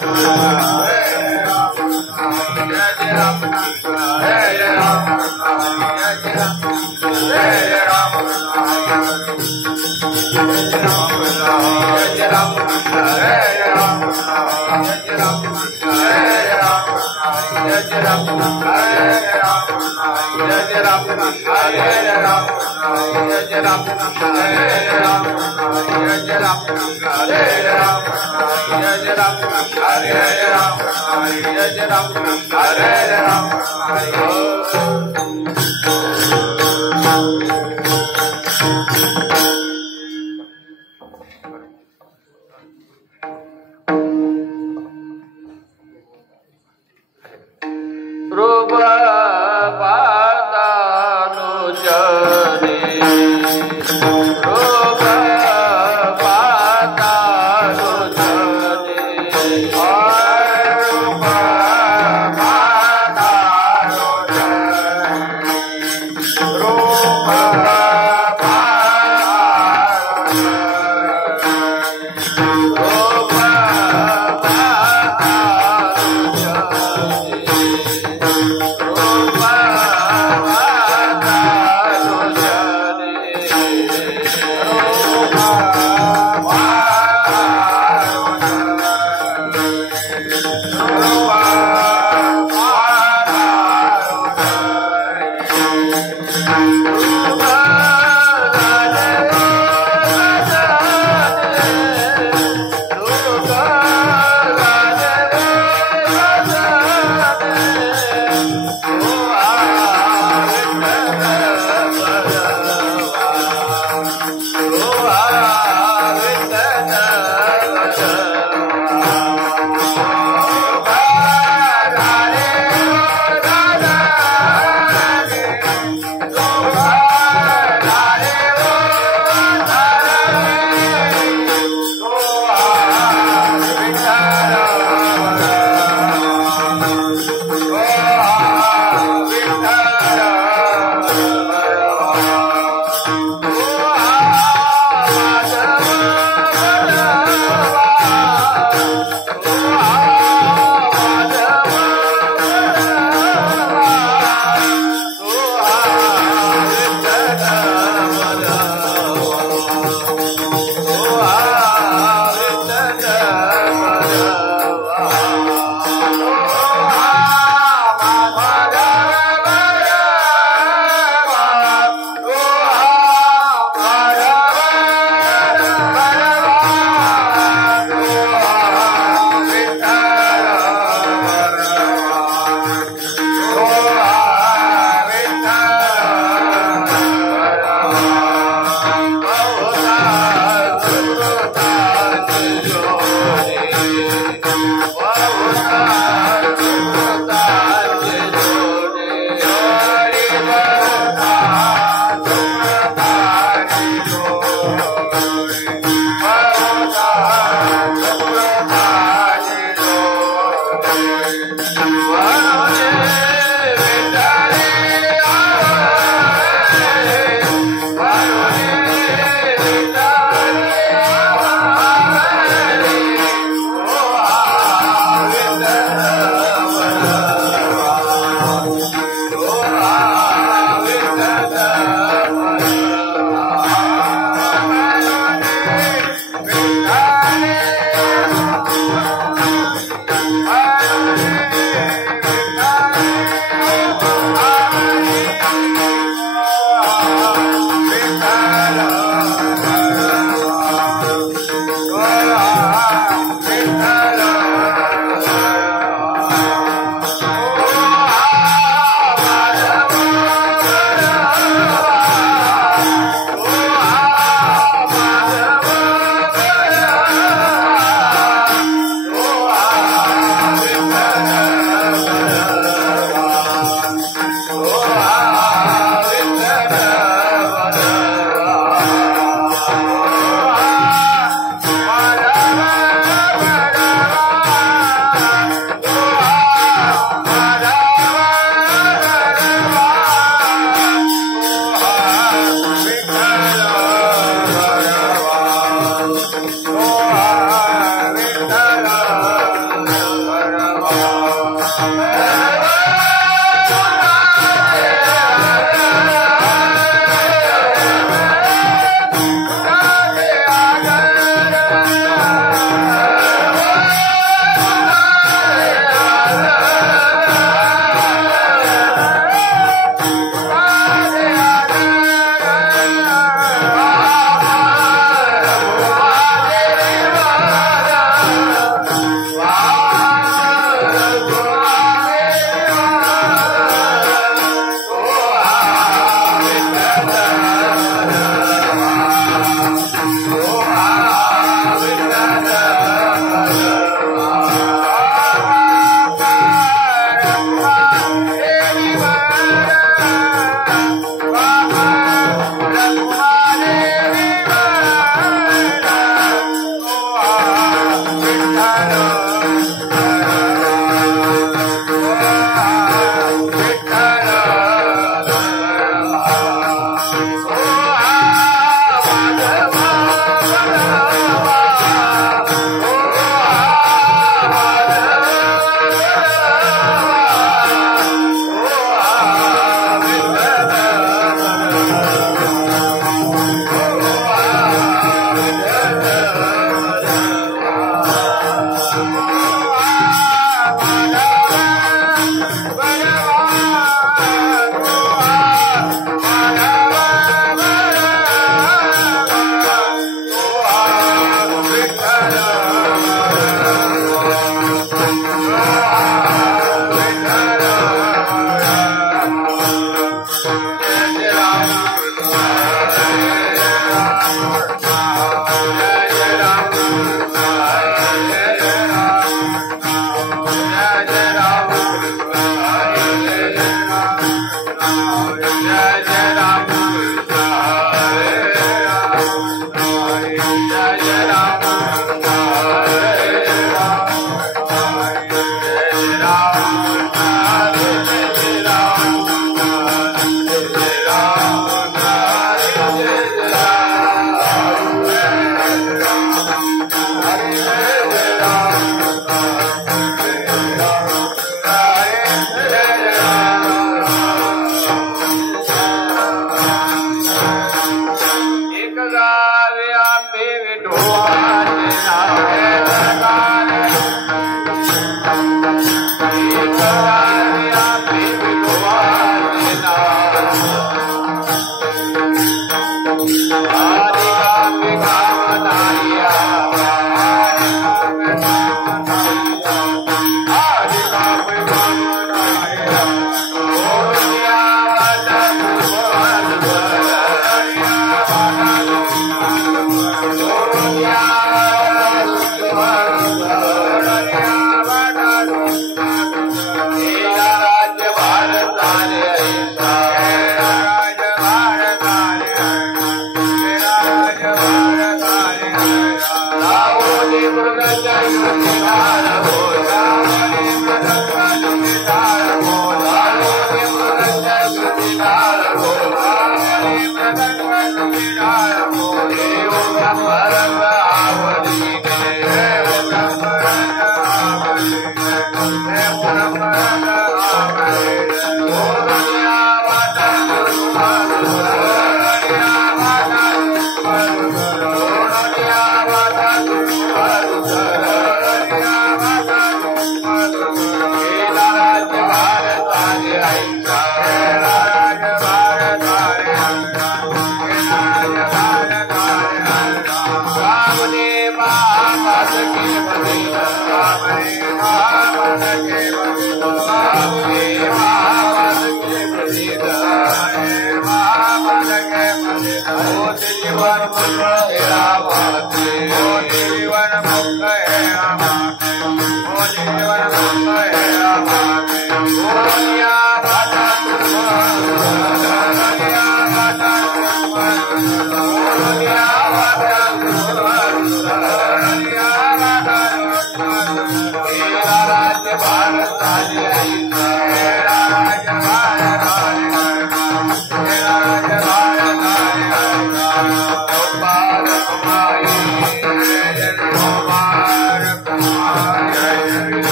Bye.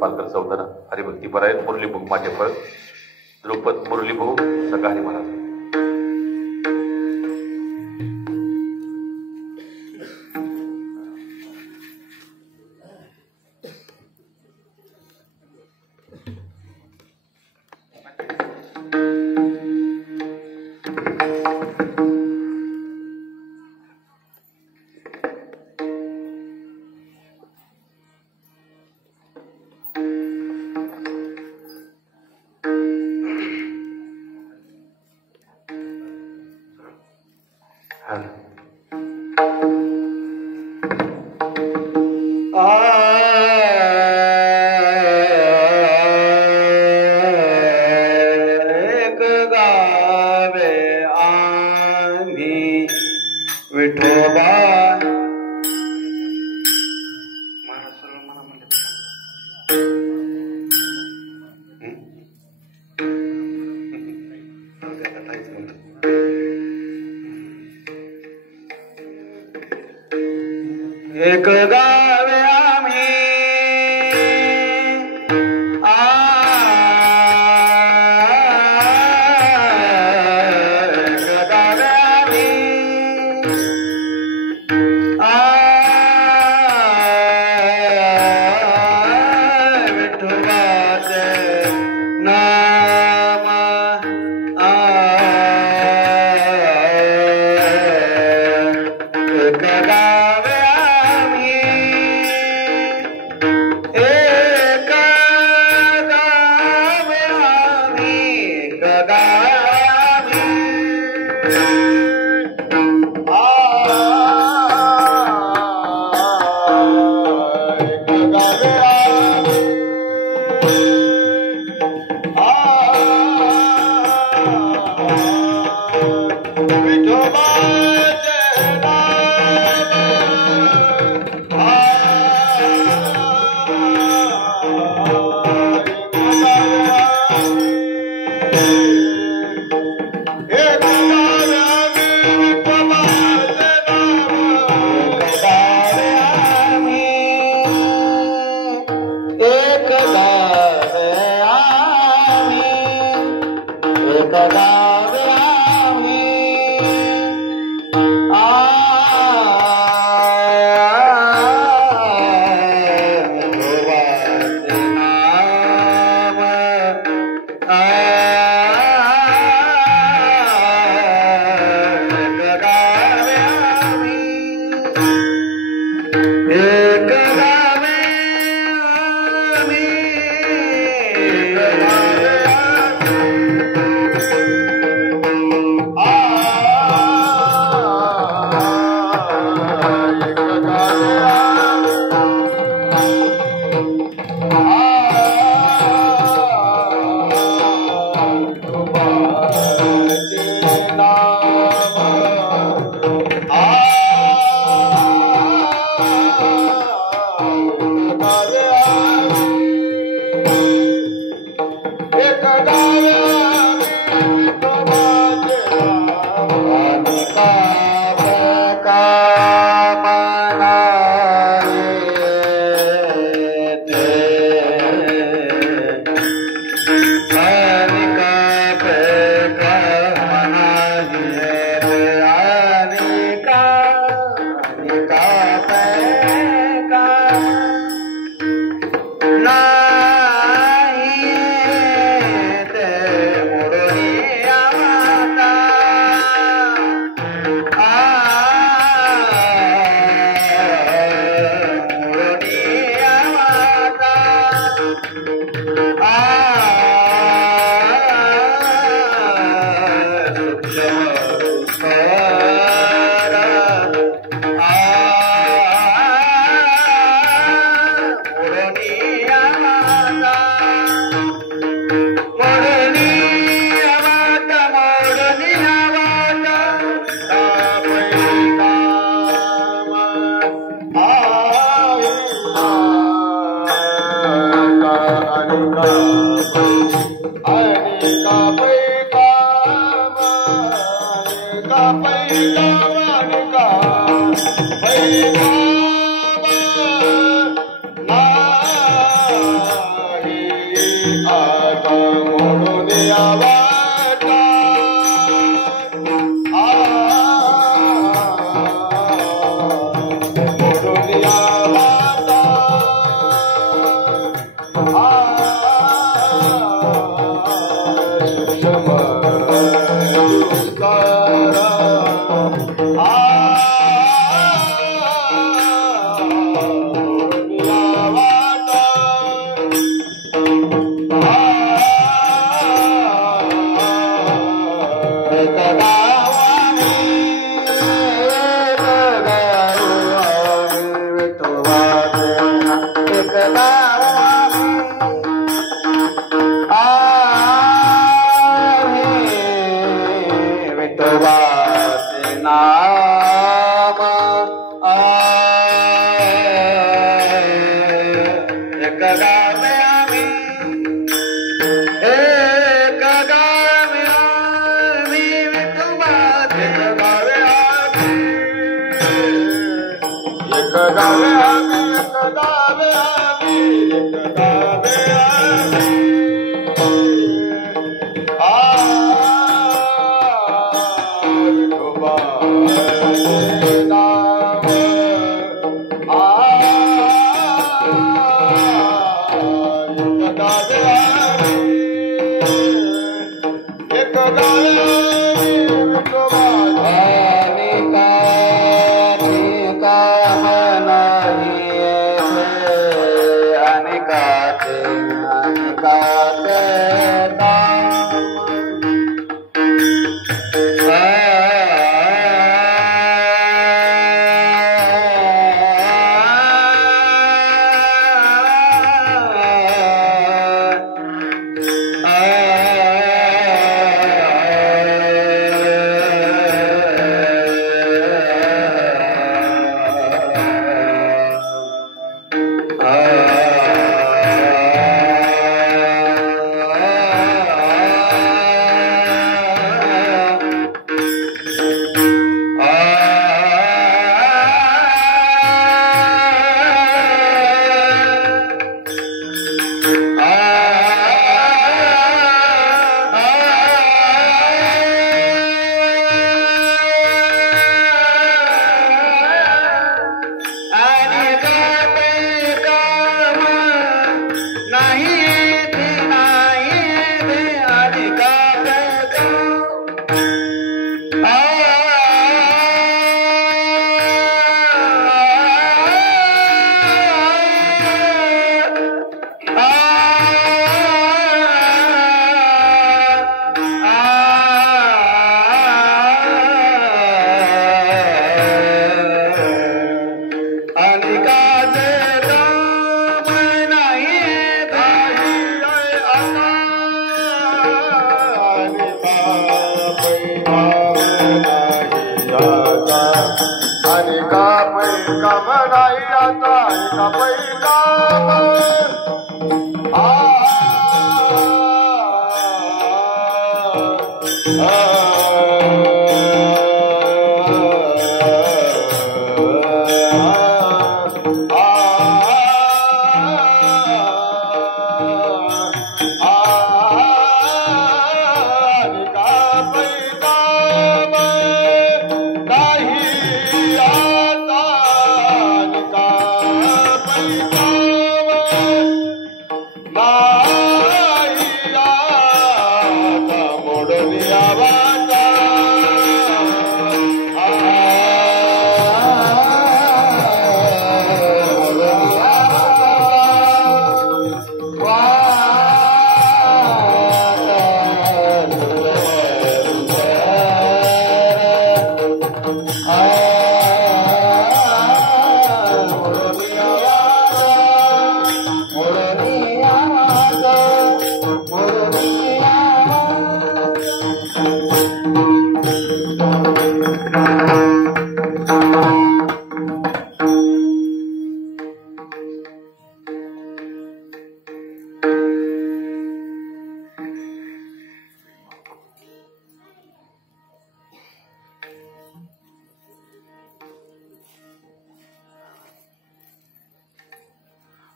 Palkar चौधरा हरिभक्तीपरायण Murli भोग माटेफळ द्रुपद मुरली भोग सकाळी महाराज. एक गावे आम्ही एक गावे आम्ही विठोबाचे नाम एक गावे आम्ही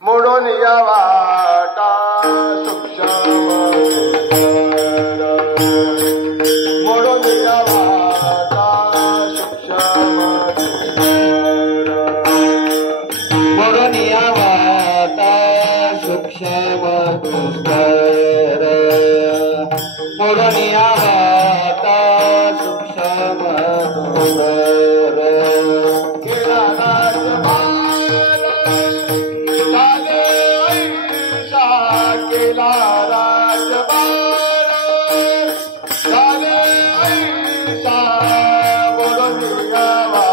मोडून या वाटा सूक्ष्म मोडून या वाटा सूक्ष्म मोडून या वाटा सूक्ष्म दुष्कर मोडून या वाटा सूक्ष्म दुष्कर केला राजबार झाले ऐसा बोलून यावा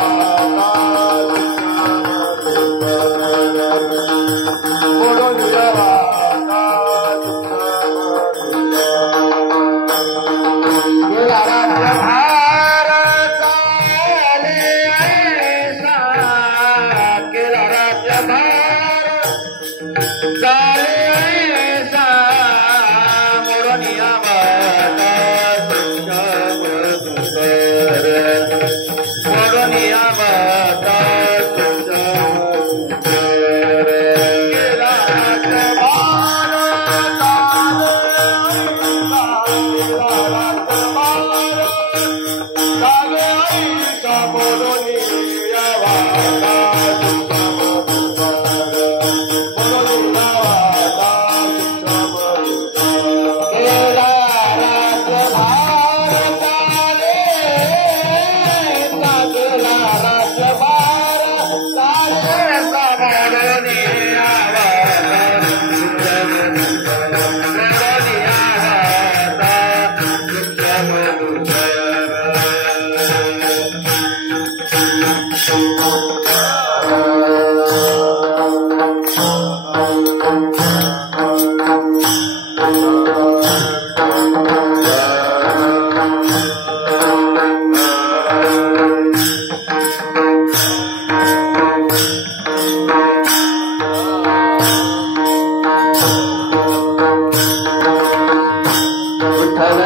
बोलून यावा केला राज्यभार झाले ऐसा मोडून या वाटा सूक्ष्म दुष्कर मोडून या वाटा सूक्ष्म दुष्कर केला राजबार झाले ऐसा बोलून यावा विठ्ठल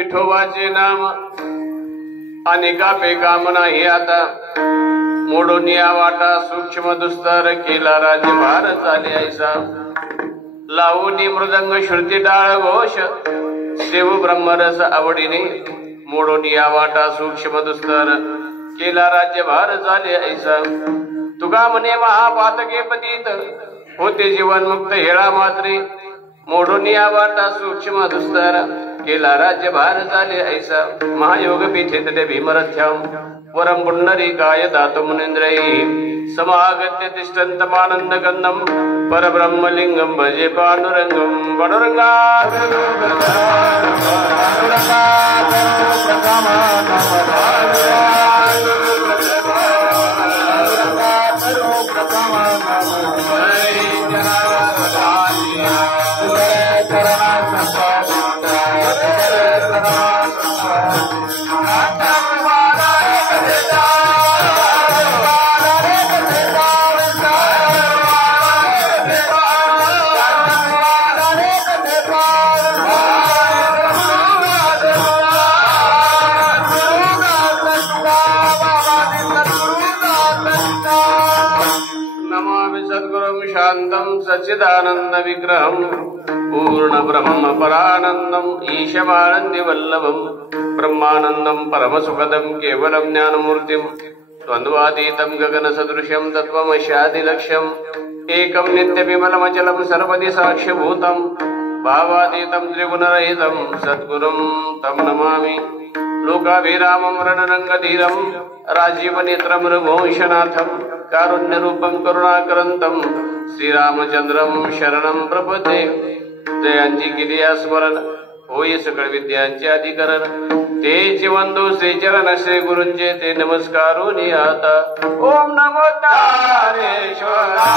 विठोबाचे नाम अनेका बेकाम नाही आता मोडून या वाटा सूक्ष्म दुस्तर केला राज्यभार झाले ऐसा लावून मृदंग श्रुती डाळ घोष शिव ब्रह्मरस आवडीने मोडून या वाटा सूक्ष्म दुस्तर केला राज्यभार झाले ऐसा तुका म्हणे महापातके पतित होते जीवन मुक्त हेळा मात्रे मोडून या वाटा सूक्ष्म दुस्तर केला राज्यभार झाले ऐसा महायोग पीठे तटे भीमरथ्याम वरम पुंडरीकाय दातु मुनींद्रैः समागत्य तिष्ठन्तमानन्द गन्धं परब्रह्मलिंगं भजे पांडुरंगं पांडुरंगा सच्चिदानंद विग्रहं पूर्ण ब्रह्म परानंदं ईशमानंदि वल्लभं ब्रह्मानंदं परमसुखदं केवलं ज्ञानमूर्तिं द्वन्द्वातीतं गगन सदृशं तत्त्वमस्यादिलक्ष्यम् एकं नित्यविमलमचलं सर्वदि साक्ष्यभूतं भावातीतं त्रिगुणरहितं सद्गुरुं तं नमामि लोकाभिरामं रणरङ्गधीरं राजीवनेत्रं रघुवंशनाथं कारुण्यरूपं करुणाकरन्तं श्रीरामचंद्रं शरणं प्रपदे जयांची गिरिया स्मरण होई सकळ विद्यांचे अधिकरण तेचे वंदो श्रीचरण श्री गुरूंचे ते नमस्कारोनी आता ओम नमो तारेश्वरा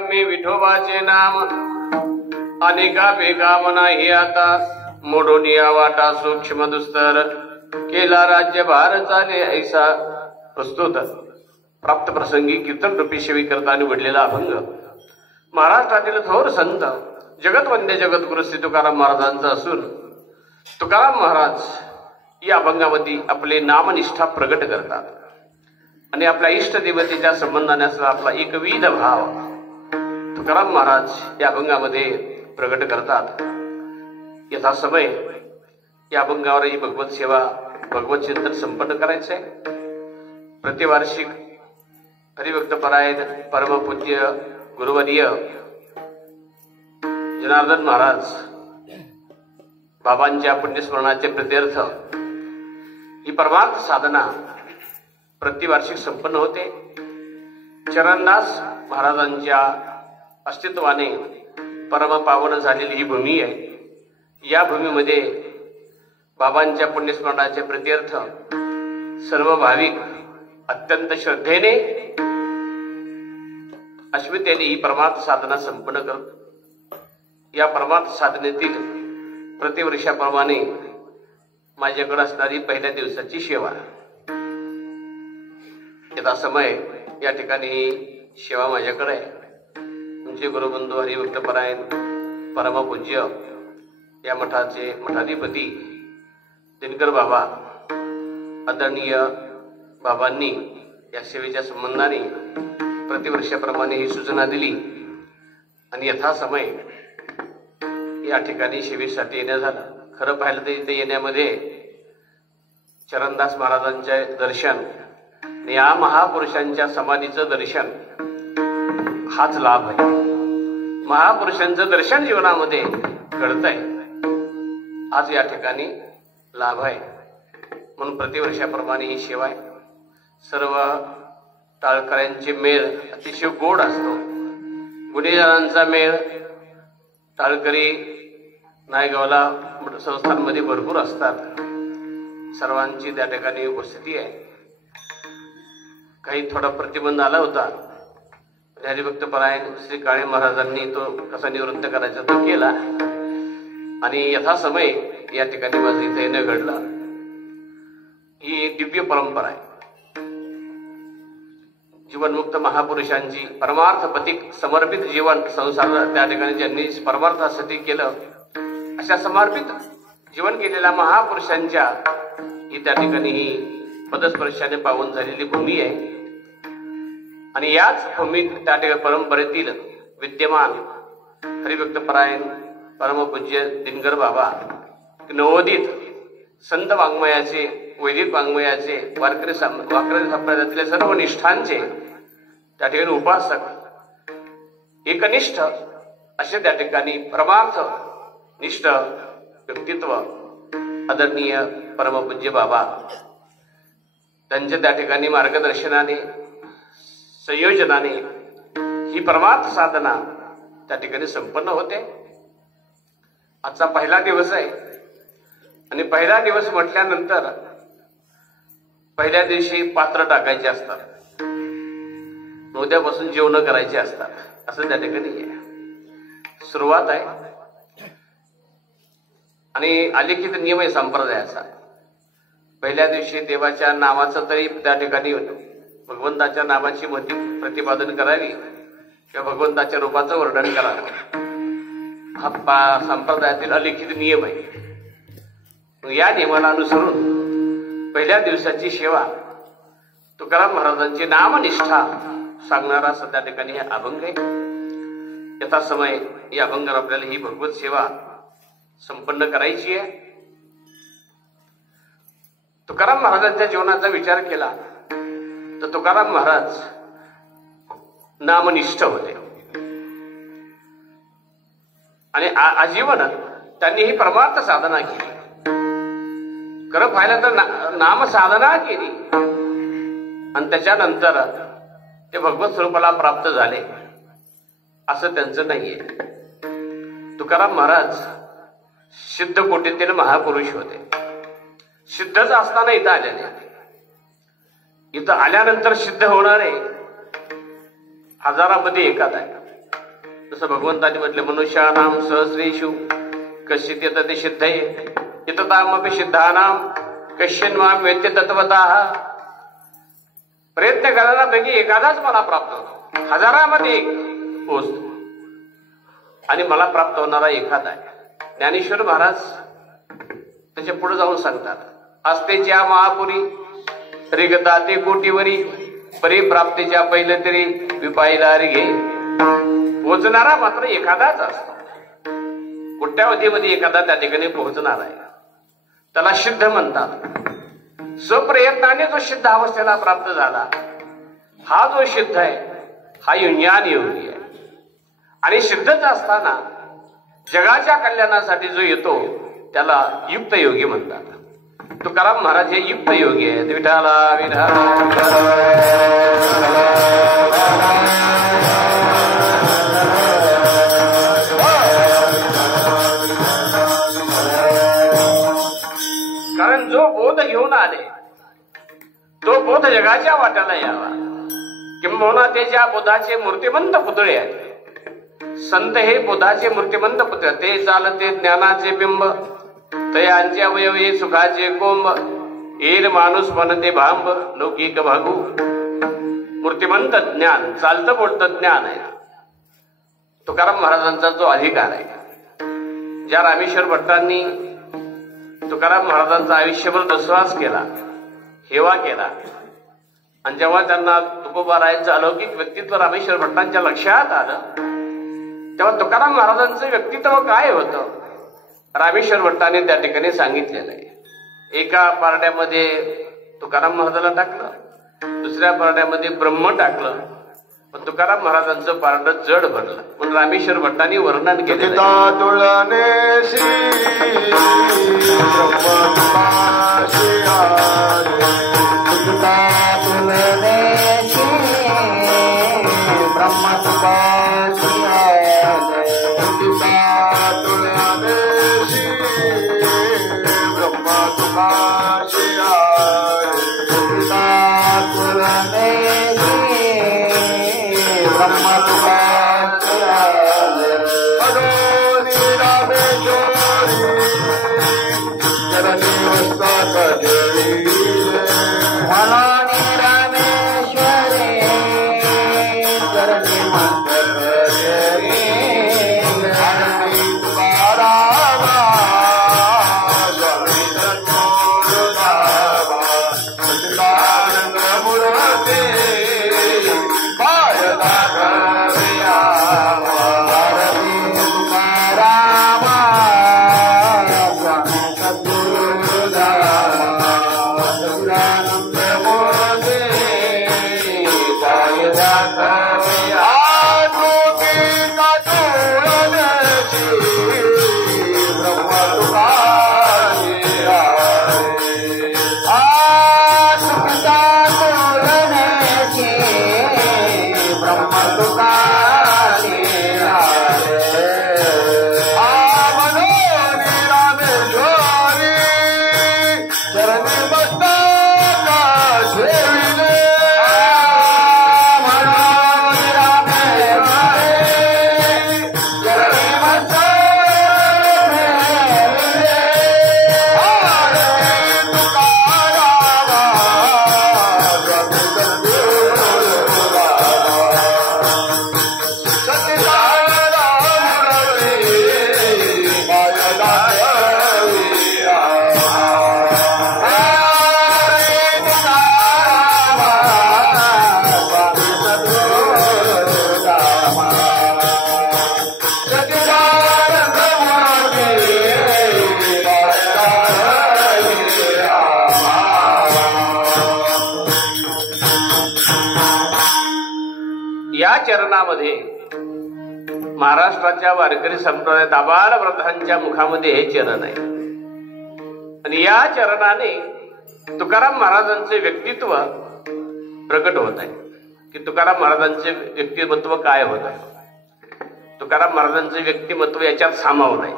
मी विठोबाचे नाम अनेका बेगाम नाही आता मोडून या वाटा सूक्ष्म दुस्तर केला राज्यभार चाले ऐसा. प्रस्तुत प्राप्त प्रसंगी कीर्तन रूपी सेवी करता निवडलेला अभंग महाराष्ट्रातील थोर संत जगतवंद्य जगद्गुरु श्री तुकाराम महाराजांचा असून तुकाराम महाराज या अभंगामध्ये आपले नामनिष्ठा प्रगट करतात आणि आपल्या इष्टदेवतेच्या संबंधाने असलेला आपला एकविध भाव तुकाराम महाराज या अभंगामध्ये प्रगट करतात. यथा समय या अभंगावर ही भगवत सेवा भगवत चिंतन संपन्न करायचे आहे. प्रतिवार्षिक हरिभक्तपरायण परमपूज्य गुरुवर्य जनार्दन महाराज बाबांच्या पुण्यस्मरणाचे प्रित्यर्थ ही परमार्थ साधना प्रतिवार्षिक संपन्न होते. चरणदास महाराजांच्या अस्तित्वाने परम पावन झालेली ही भूमी आहे. या भूमीमध्ये बाबांच्या पुण्यस्मरणाचे प्रित्यर्थ सर्व भाविक अत्यंत श्रद्धेने अस्मितेने ही परमार्थ साधना संपन्न करतो. या परमार्थ साधनेतील प्रतिवर्षाप्रमाणे माझ्याकडे असणारी पहिल्या दिवसाची सेवा यथा समय या ठिकाणी सेवा माझ्याकडे आहे. तुमचे गुरुबंधू हरिभक्तपरायण परमपूज्य या मठाचे मठाधिपती दिनकर बाबा आदरणीय बाबांनी या सेवेच्या संबंधाने प्रतिवर्षाप्रमाणे ही सूचना दिली आणि यथासमय या ठिकाणी सेवेसाठी येण्या झाला. खरं पाहिलं तर इथे येण्यामध्ये चरणदास महाराजांचे दर्शन आणि या महापुरुषांच्या समाधीचं दर्शन हाच लाभ आहे. महापुरुषांचं दर्शन जीवनामध्ये घडतंय आज या ठिकाणी लाभ आहे. म्हणून प्रतिवर्षाप्रमाणे ही सेवा आहे. सर्व टाळकऱ्यांचे मेळ अतिशय गोड असतो. गुन्हेगारांचा मेळ टाळकरी नायगावला संस्थांमध्ये भरपूर असतात. सर्वांची त्या ठिकाणी उपस्थिती आहे. काही थोडा प्रतिबंध आला होता. हरिभक्तपरायण श्री काळे महाराजांनी तो कसा निवृत्त करायचा तो केला आणि यथासमय या ठिकाणी माझं इथे येणं घडलं. ही दिव्य परंपरा आहे. जीवनमुक्त महापुरुषांची परमार्थ पथिक समर्पित जीवन संसार त्या ठिकाणी ज्यांनी परमार्थासाठी केलं अशा समर्पित जीवन केलेल्या महापुरुषांच्या ही त्या ठिकाणी ही पदस्पर्शाने पावन झालेली भूमी आहे. आणि याच भूमीत त्या ठिकाणी परंपरेतील विद्यमान हरिभक्तपरायण परमपूज्य दिनकर बाबा नवोदित संत वाङ्मयाचे वैदिक वाङ्मयाचे वारकरी संप्रदायातले सर्व निष्ठांचे त्या ठिकाणी उपासक एकनिष्ठ असे त्या ठिकाणी परमार्थ निष्ठ व्यक्तित्व आदरणीय परमपूज्य बाबा त्यांच्या त्या ठिकाणी मार्गदर्शनाने संयोजनाने ही परमार्थ साधना त्या ठिकाणी संपन्न होते. आजचा पहिला दिवस आहे आणि पहिला दिवस म्हटल्यानंतर पहिल्या दिवशी पात्र टाकायचे असतात. उद्यापासून जेवण करायचे असतात असं त्या ठिकाणी आहे. सुरुवात आहे आणि अलिखित नियम आहे संप्रदायाचा. पहिल्या दिवशी देवाच्या नावाचं तरी त्या ठिकाणी भगवंताच्या नामाची महती प्रतिपादन करावी किंवा भगवंताच्या रूपाचं वर्णन करावं हा संप्रदायातील अलिखित नियम आहे. या नियमाला अनुसरून पहिल्या दिवसाची सेवा तुकाराम महाराजांची नामनिष्ठा सांगणारा त्या ठिकाणी हे अभंग आहे. यथा समय या अभंगावर आपल्याला ही भगवत सेवा संपन्न करायची आहे. तुकाराम महाराजांच्या जीवनाचा विचार केला तर तुकाराम महाराज नामनिष्ठ होते आणि आजीवन त्यांनी ही परमार्थ साधना केली. खरं पाहिलं तर नाम साधना केली आणि त्याच्यानंतर ते भगवत स्वरूपाला प्राप्त झाले असं त्यांचं नाहीये. तुकाराम महाराज सिद्ध कोटीतील महापुरुष होते. सिद्धच असताना इथं आले नाही. इथं आल्यानंतर सिद्ध होणारे हजारामध्ये एकाच आहे. जसं भगवंतांनी म्हटले मनुष्यानाम सहस्रेषु कश्चित् यतते सिद्धये यततामपि सिद्धानाम कश्चिन्माम वेत्य तत्वतः. प्रयत्न करणाऱ्यापैकी एखादाच मला प्राप्त होतो, हजारामध्ये एक पोहोचतो आणि मला प्राप्त होणारा एखादा आहे. ज्ञानेश्वर महाराज त्याच्या पुढे जाऊन सांगतात, आस्तेच्या महापुरी रिगता ते कोटीवरी परिप्राप्तीच्या पहिलं तरी विपाईला घे. पोहोचणारा मात्र एखादाच असतो, कोट्यावधीमध्ये एखादा त्या ठिकाणी पोहोचणार आहे. त्याला सिद्ध म्हणतात. स्वप्रयत्नाने जो सिद्ध अवस्थेला प्राप्त झाला, हा जो सिद्ध आहे हा ज्ञान योगी आहे. आणि सिद्धच असताना जगाच्या कल्याणासाठी जो येतो त्याला युक्त योगी म्हणतात. तुकाराम महाराज हे युक्त योगी आहेत. विठाला कारण जो बोध घेऊन आले तो बोध जगाच्या वाट्याला यावा. किंबहुना ते ज्या बोधाचे मूर्तिमंत पुतळे आहेत. संत हे बोधाचे मूर्तिमंत पुतळे, ते चालते ज्ञानाचे बिंब, तयांचे अवयवे सुखाचे कोंब, येल माणूस म्हणते भांब लौकिक भागू. मूर्तिमंत ज्ञान, चालतं बोलतं ज्ञान आहे. तुकाराम महाराजांचा जो अधिकार आहे, ज्या रामेश्वर भट्टांनी तुकाराम महाराजांचा आयुष्यभर दस्वास केला, हेवा केला, आणि जेव्हा त्यांना तुकोबारायांचं अलौकिक व्यक्तित्व रामेश्वर भट्टांच्या लक्षात आलं, तेव्हा तुकाराम महाराजांचं व्यक्तित्व काय होतं रामेश्वर भट्टाने त्या ठिकाणी सांगितलेलं आहे. एका पारड्यामध्ये तुकाराम महाराजाला टाकलं, दुसऱ्या पारड्यामध्ये ब्रह्म टाकलं, पण तुकाराम महाराजांचं पारड जड भरलं. म्हणून रामेश्वर भट्टांनी वर्णन केलं. चरणामध्ये महाराष्ट्राच्या वारकरी संप्रदायात आबाल वृद्धांच्या मुखामध्ये हे चरण आहे. आणि या चरणाने तुकाराम महाराजांचे व्यक्तित्व प्रकट होत आहे की तुकाराम महाराजांचे व्यक्तिमत्व काय होत आहे. तुकाराम महाराजांचे व्यक्तिमत्व याच्यात सामावून आहे,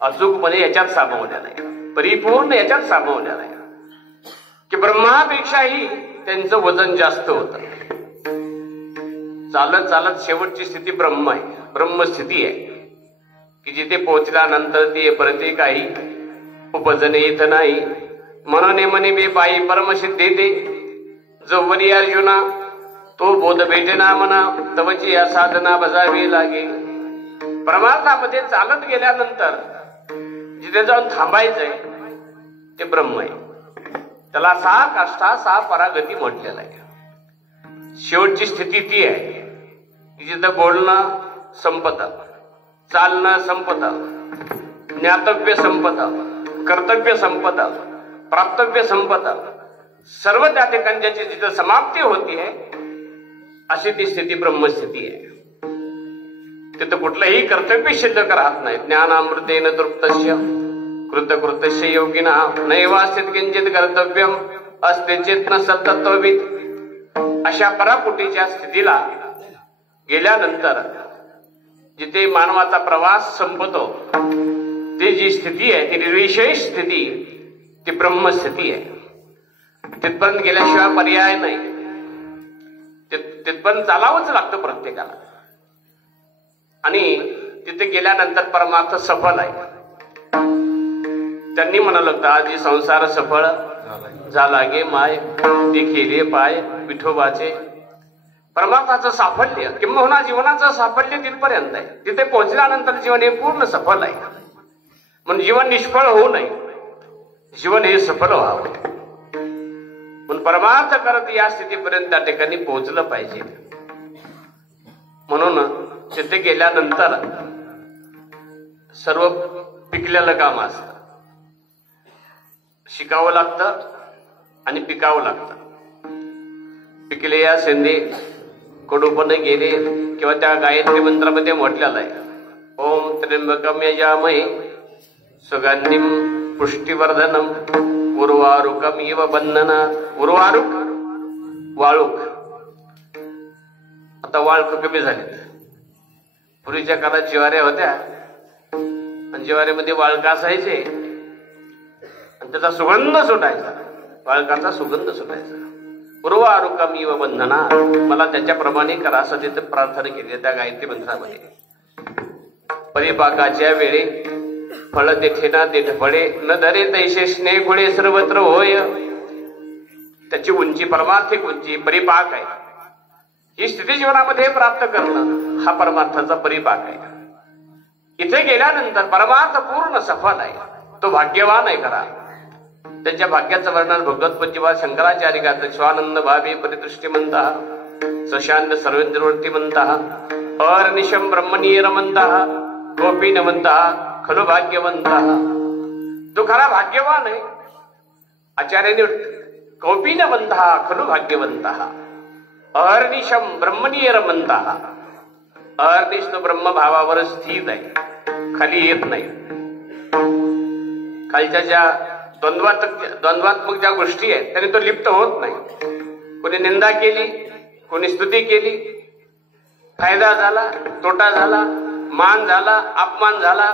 अचूकपणे याच्यात सामावल्या नाही, परिपूर्ण याच्यात सामावल्या नाही की ब्रह्मापेक्षाही त्यांचं वजन जास्त होतं. चालत चालत शेवटची स्थिती ब्रह्म आहे. ब्रह्मस्थिती आहे की जिथे पोहोचल्यानंतर ती परते काही उपजने येत नाही. म्हणून म्हणे बे पायी परमसिद्धी ते जो वरी अर्जुना तो बोध भेटेना म्हणा तवची या साधना बजावी लागे. परमार्थामध्ये चालत गेल्यानंतर जिथे जाऊन थांबायचंय ते ब्रह्म आहे. त्याला 6 काष्ठा 6 परागती म्हटलेलं आहे. शेवटची स्थिती ती आहे की जिथं बोलणं संपतं, चालणं संपतं, ज्ञातव्य संपतं, कर्तव्य संपतं, प्राप्तव्य संपतं, सर्व त्या ठिकाणी ज्याची जिथं समाप्ती होती आहे अशी ती स्थिती ब्रह्मस्थिती आहे. तिथं कुठलंही कर्तव्य शिल्लक राहत नाही. ज्ञानामृतेन तृप्तस्य कृतकृतस्य योगिना नैवास्थित किंचित कर्तव्यम अस्ते चेत नसल तत्वविद. अशा पराकुटीच्या स्थितीला गेल्यानंतर जिथे मानवाचा प्रवास संपतो ती जी स्थिती आहे ती निर्विशेष स्थिती ती ब्रह्मस्थिती आहे. तिथपर्यंत गेल्याशिवाय पर्याय नाही. तिथपर्यंत चालावंच लागतं प्रत्येकाला. आणि तिथे गेल्यानंतर परमार्थ सफल आहे. त्यांनी म्हणाल होतं आजी संसार सफळ झाला गे माय देखिले पाय विठोबाचे. परमार्थाचं साफल्य किंबहुना जीवनाचं साफल्य तिथपर्यंत आहे. तिथे पोहोचल्यानंतर जीवन हे पूर्ण सफल आहे. म्हणून जीवन निष्फळ होऊ नये, जीवन हे सफल व्हावं. म्हणून परमार्थ करत या स्थितीपर्यंत त्या ठिकाणी पोहोचलं पाहिजे. म्हणून तिथे गेल्यानंतर सर्व पिकलेलं काम असतं. शिकावं लागतं आणि पिकावं लागतं. पिकले या सेंदे कडूपणे गेले किंवा त्या गायत्री मंत्रामध्ये म्हटलेलं आहे ओम त्र्यंबकम यजामहे सुगंधिम पुष्टिवर्धनम उर्वारुकम इव बंधना. उर्वारुक वाळूक. आता वाळूक कमी झालेत. पूर्वीच्या काळात जिवाऱ्या होत्या आणि जिवाऱ्यामध्ये वाळका असायचे आणि त्याचा सुगंध सुटायचा. वाळकाचा सुगंध सुटायचा. उर्वारुकम इव बंधना. मला त्याच्याप्रमाणे करा असं तिथे प्रार्थना केली त्या गायत्री मंत्रामध्ये. परिपाकाच्या वेळी फळ देठेना देठ फळे न धरे तैसे स्नेह खुळे सर्वत्र होय. त्याची उंची परमार्थिक उंची परिपाक आहे. ही स्थिती जीवनामध्ये प्राप्त करणं हा परमार्थाचा परिपाक आहे. इथे गेल्यानंतर परमार्थ पूर्ण सफल आहे. तो भाग्यवान आहे खरा. त्यांच्या भाग्याचं वर्णन भगवतपंचीवा शंकराचार्य गातात. स्वानंद भावे परिदृष्टी म्हणता सशांत सर्वेंद्रवर्ती म्हणता अरनिशम ब्रह्मणीय रमंता गोपी न म्हणता खलु भाग्यवंता. तो खरा भाग्यवान आहे. आचार्याने कौपीन म्हणता खलु भाग्यवंता अहर्निशम ब्रह्मणीय रमंता. अहर्निश तो ब्रह्मभावावर स्थित आहे, खाली येत नाही. खालच्या ज्या द्वंद्वात्मक ज्या गोष्टी आहेत त्याने तो लिप्त होत नाही. कोणी निंदा केली, कोणी स्तुती केली, फायदा झाला, तोटा झाला, मान झाला, अपमान झाला,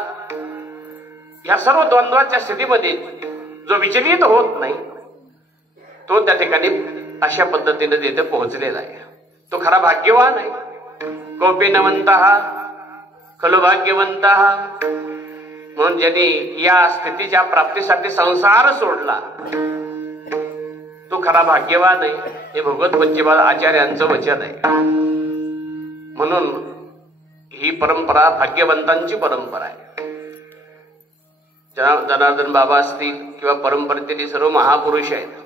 या सर्व द्वंद्वाच्या स्थितीमध्ये जो विचलित होत नाही तो त्या ठिकाणी अशा पद्धतीने तिथे पोहोचलेला आहे. तो खरा भाग्यवान आहे. कौपीनवंतः खलु भाग्यवंतः. म्हणून ज्यांनी या स्थितीच्या प्राप्तीसाठी संसार सोडला तो खरा भाग्यवान आहे. हे भगवत पंचमहाल आचार्यांचं वचन आहे. म्हणून ही परंपरा भाग्यवंतांची परंपरा आहे. जनार्दन बाबा असतील किंवा परंपरेतील सर्व महापुरुष आहेत.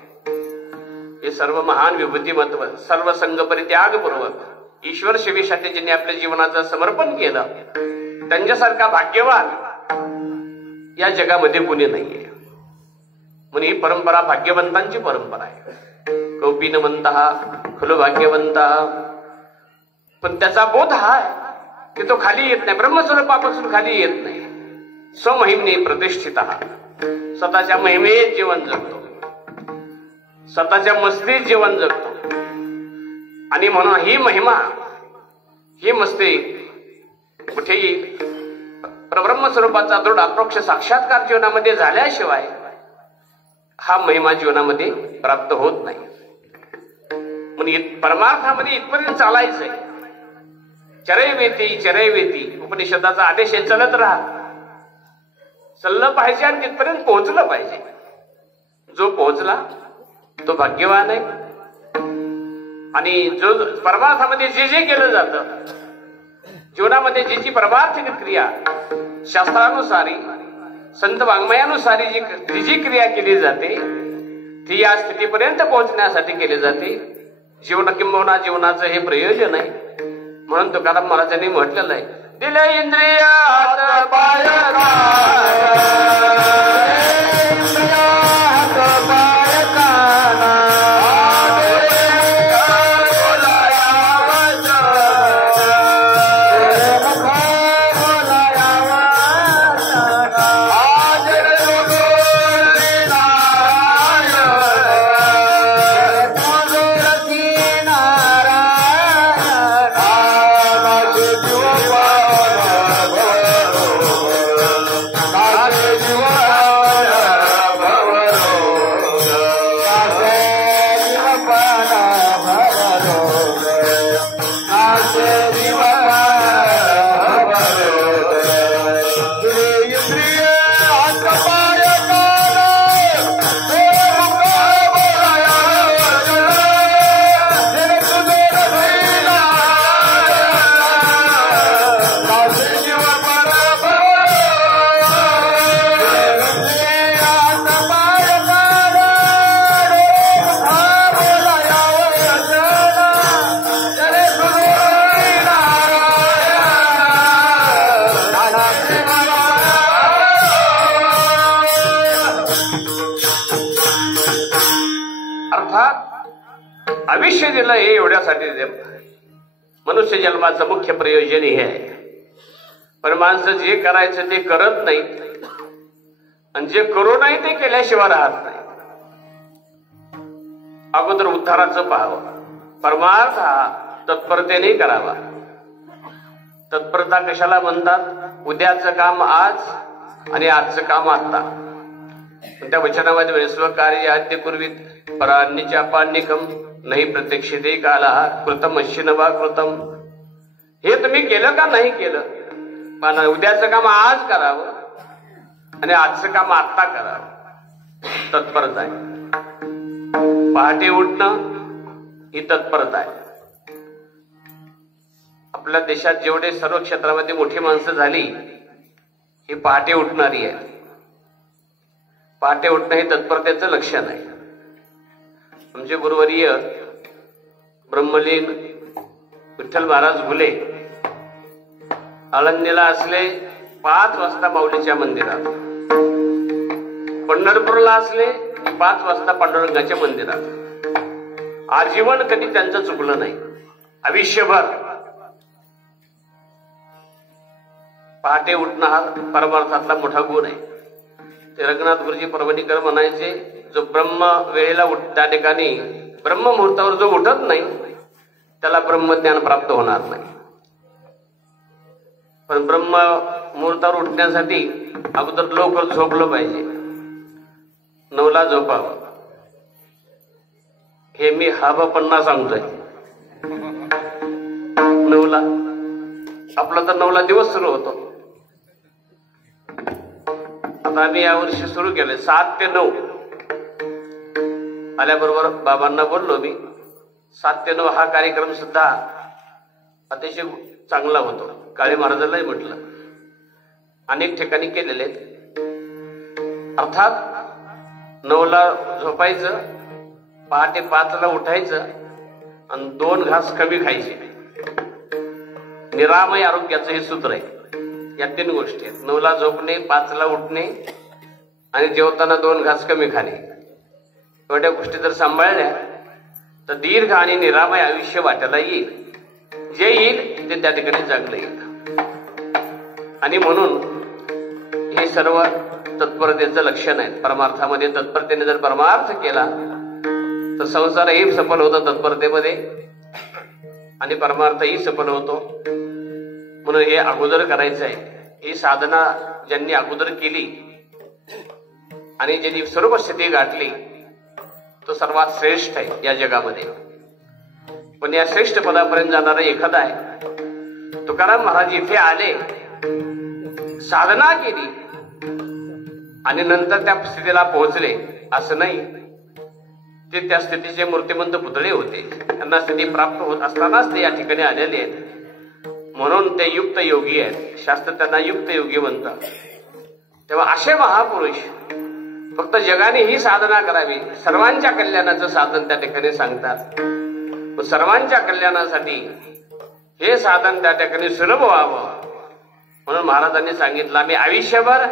हे सर्व महान विभूतिमत्व सर्व संघ परित्यागपूर्वक ईश्वर सेवेसाठी ज्यांनी आपल्या जीवनाचं समर्पण केलं त्यांच्यासारखा भाग्यवान या जगामध्ये कुणी नाहीये. म्हणून ही परंपरा भाग्यवंतांची परंपरा आहे. कौपीनवंतः खलु भाग्यवंतः. पण त्याचा बोध हा आहे की तो खाली येत नाही. ब्रह्मस्वरूपापासून खाली येत नाही. स्वमहिमने प्रतिष्ठित. स्वतःच्या महिमेत जीवन जगतो, स्वतःच्या मस्तीत जीवन जगतो. आणि म्हणून ही महिमा ही मस्ती कुठेही परब्रह्म स्वरूपाचा दृढ अप्रोक्ष साक्षात्कार जीवनामध्ये झाल्याशिवाय हा महिमा जीवनामध्ये प्राप्त होत नाही. म्हणून परमार्थामध्ये इथपर्यंत चालायचंय. चरैवेती चरैवेती उपनिषदाचा आदेश आहे, चलत राहा. चाललं पाहिजे आणि तिथपर्यंत पोहोचलं पाहिजे. जो पोहोचला तो भाग्यवान आहे. आणि जो परमार्थामध्ये जे जे केलं जातं, जीवनामध्ये जी जी परमार्थिक क्रिया शास्त्रानुसारी संत वाङ्मयानुसारी जी जी क्रिया केली जाते ती या स्थितीपर्यंत पोहोचण्यासाठी केली जाते. जीवन किंबहुना जीवनाचं हे प्रयोजन आहे. म्हणून तुकाराम महाराजांनी म्हटलेलं आहे, दिले इंद्रियात पाय आयुष्य दिलं हे एवढ्यासाठी मनुष्य जन्माचं मुख्य प्रयोजन हे आहे. पण माणसं जे करायचं ते करत नाही आणि जे करू नाही ते केल्याशिवाय राहत नाही. अगोदर उद्धाराचं पाहावं. परमार्थ हा तत्परतेने करावा. तत्परता कशाला म्हणतात? उद्याचं काम आज आणि आजचं काम आता. त्या वचनामध्ये स्वकार्य आद्य पूर्वीत परान्नीच्या पान्निकम नाही प्रत्यक्षिते काला कृतम अश्विनवा कृतम. हे तुम्ही केलं का नाही केलं? पण उद्याचं काम आज करावं आणि आजचं काम आता करावं. तत्परता आहे. पहाटे उठणं ही तत्परता आहे. आपल्या देशात जेवढे सर्व क्षेत्रामध्ये मोठी माणसं झाली ही पहाटे उठणारी आहे. पहाटे उठणं हे तत्परतेचं लक्षण आहे. आमचे गुरुवर्य ब्रह्मलीन विठ्ठल महाराज घुले आळंदीला असले 5 वाजता माऊलीच्या मंदिरात, पंढरपूरला असले 5 वाजता पांडुरंगाच्या मंदिरात. आजीवन कधी त्यांचं चुकलं नाही. आयुष्यभर पहाटे उठणं हा परमार्थातला मोठा गुण आहे. ते रंगनाथ गुरुजी परभणीकर म्हणायचे, जो ब्रह्म वेळेला त्या ठिकाणी ब्रह्म मुहूर्तावर जो उठत नाही त्याला ब्रह्मज्ञान प्राप्त होणार नाही. पण ब्रह्म मुहूर्तावर उठण्यासाठी अगोदर लवकर झोपलं पाहिजे. 9ला झोपावं. हे मी हाबापण्णा सांगतोय. 9ला आपला तर 9ला दिवस सुरू होतो. आता आम्ही यावर्षी सुरू केले 7 ते 9. आल्याबरोबर बाबांना बोललो मी, 7 ते 9 हा कार्यक्रम सुद्धा अतिशय चांगला होतो. काळे महाराजांनाही म्हटलं, अनेक ठिकाणी केलेले आहेत. अर्थात 9ला झोपायचं, पहाटे 5ला उठायचं आणि 2 घास कमी खायचे. निरामय आरोग्याचं हे सूत्र आहे. या 3 गोष्टी आहेत. 9ला झोपणे, 5ला उठणे आणि जेवताना 2 घास कमी खाणे. एवढ्या गोष्टी जर सांभाळल्या तर दीर्घ आणि निरामय आयुष्य वाटायला येईल. जे येईल ते त्या ठिकाणी जगलं येईल. आणि म्हणून हे सर्व तत्परतेचं लक्षण आहे. परमार्थामध्ये तत्परतेने जर परमार्थ केला तर संसारही सफल होतो तत्परतेमध्ये आणि परमार्थही सफल होतो. म्हणून हे अगोदर करायचं आहे. ही साधना ज्यांनी अगोदर केली आणि ज्यांनी सर्व स्थिती गाठली तो सर्वात श्रेष्ठ आहे या जगामध्ये. पण या श्रेष्ठ पदापर्यंत जाणारा एखादा आहे तुकाराम महाराज इथे आले, साधना केली आणि नंतर त्या स्थितीला पोहोचले असं नाही. ते त्या स्थितीचे मूर्तिमंत पुतळे होते. त्यांना स्थिती प्राप्त होत असतानाच ते या ठिकाणी आलेले आहेत. म्हणून ते युक्त योगी आहेत. शास्त्र त्यांना युक्त योगी म्हणतात. तेव्हा असे महापुरुष फक्त जगाने ही साधना करावी, सर्वांच्या कल्याणाचं साधन त्या ठिकाणी सांगतात. सर्वांच्या कल्याणासाठी हे साधन त्या ठिकाणी सुलभ व्हावं म्हणून महाराजांनी सांगितलं. आम्ही आयुष्यभर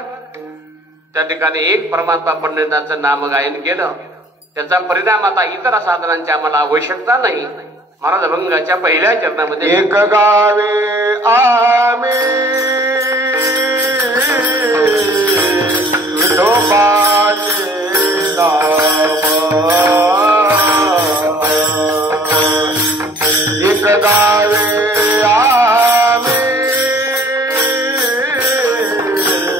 त्या ठिकाणी एक परमात्मा पंडितांचं नामगायन केलं. त्याचा परिणाम आता इतर साधनांची आम्हाला आवश्यकता नाही. महाराज अभंगाच्या पहिल्या चरणामध्ये एक गावे आम्ही विठोबाचे नाम, एक गावे आम्ही विठोबाचे नाम, एक गावे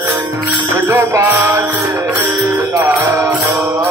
आम्ही विठोबाचे नाम,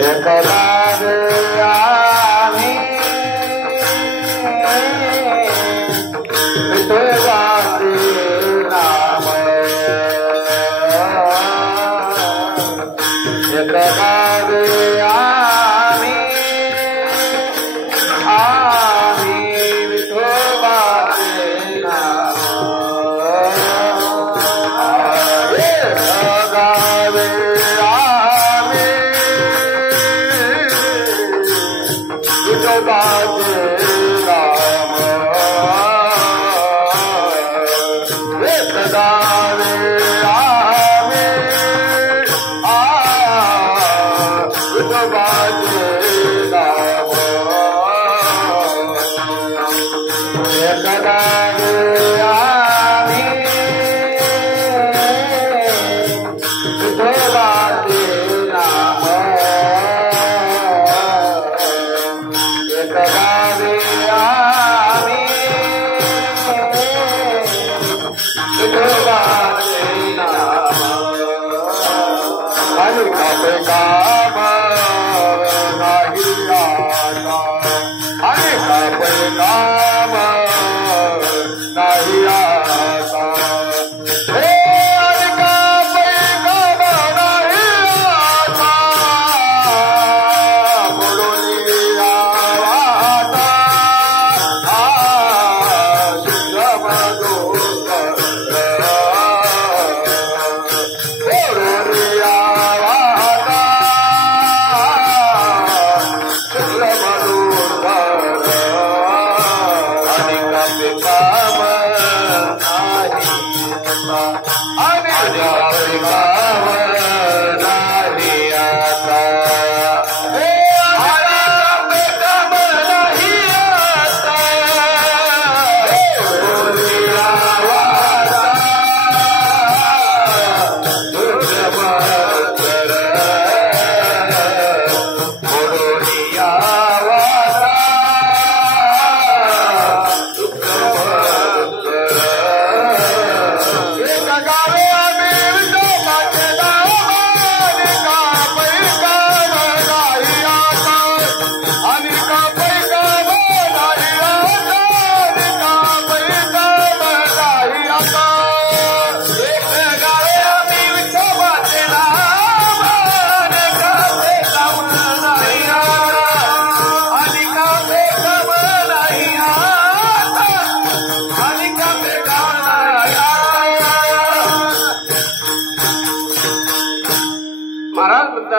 एक गावे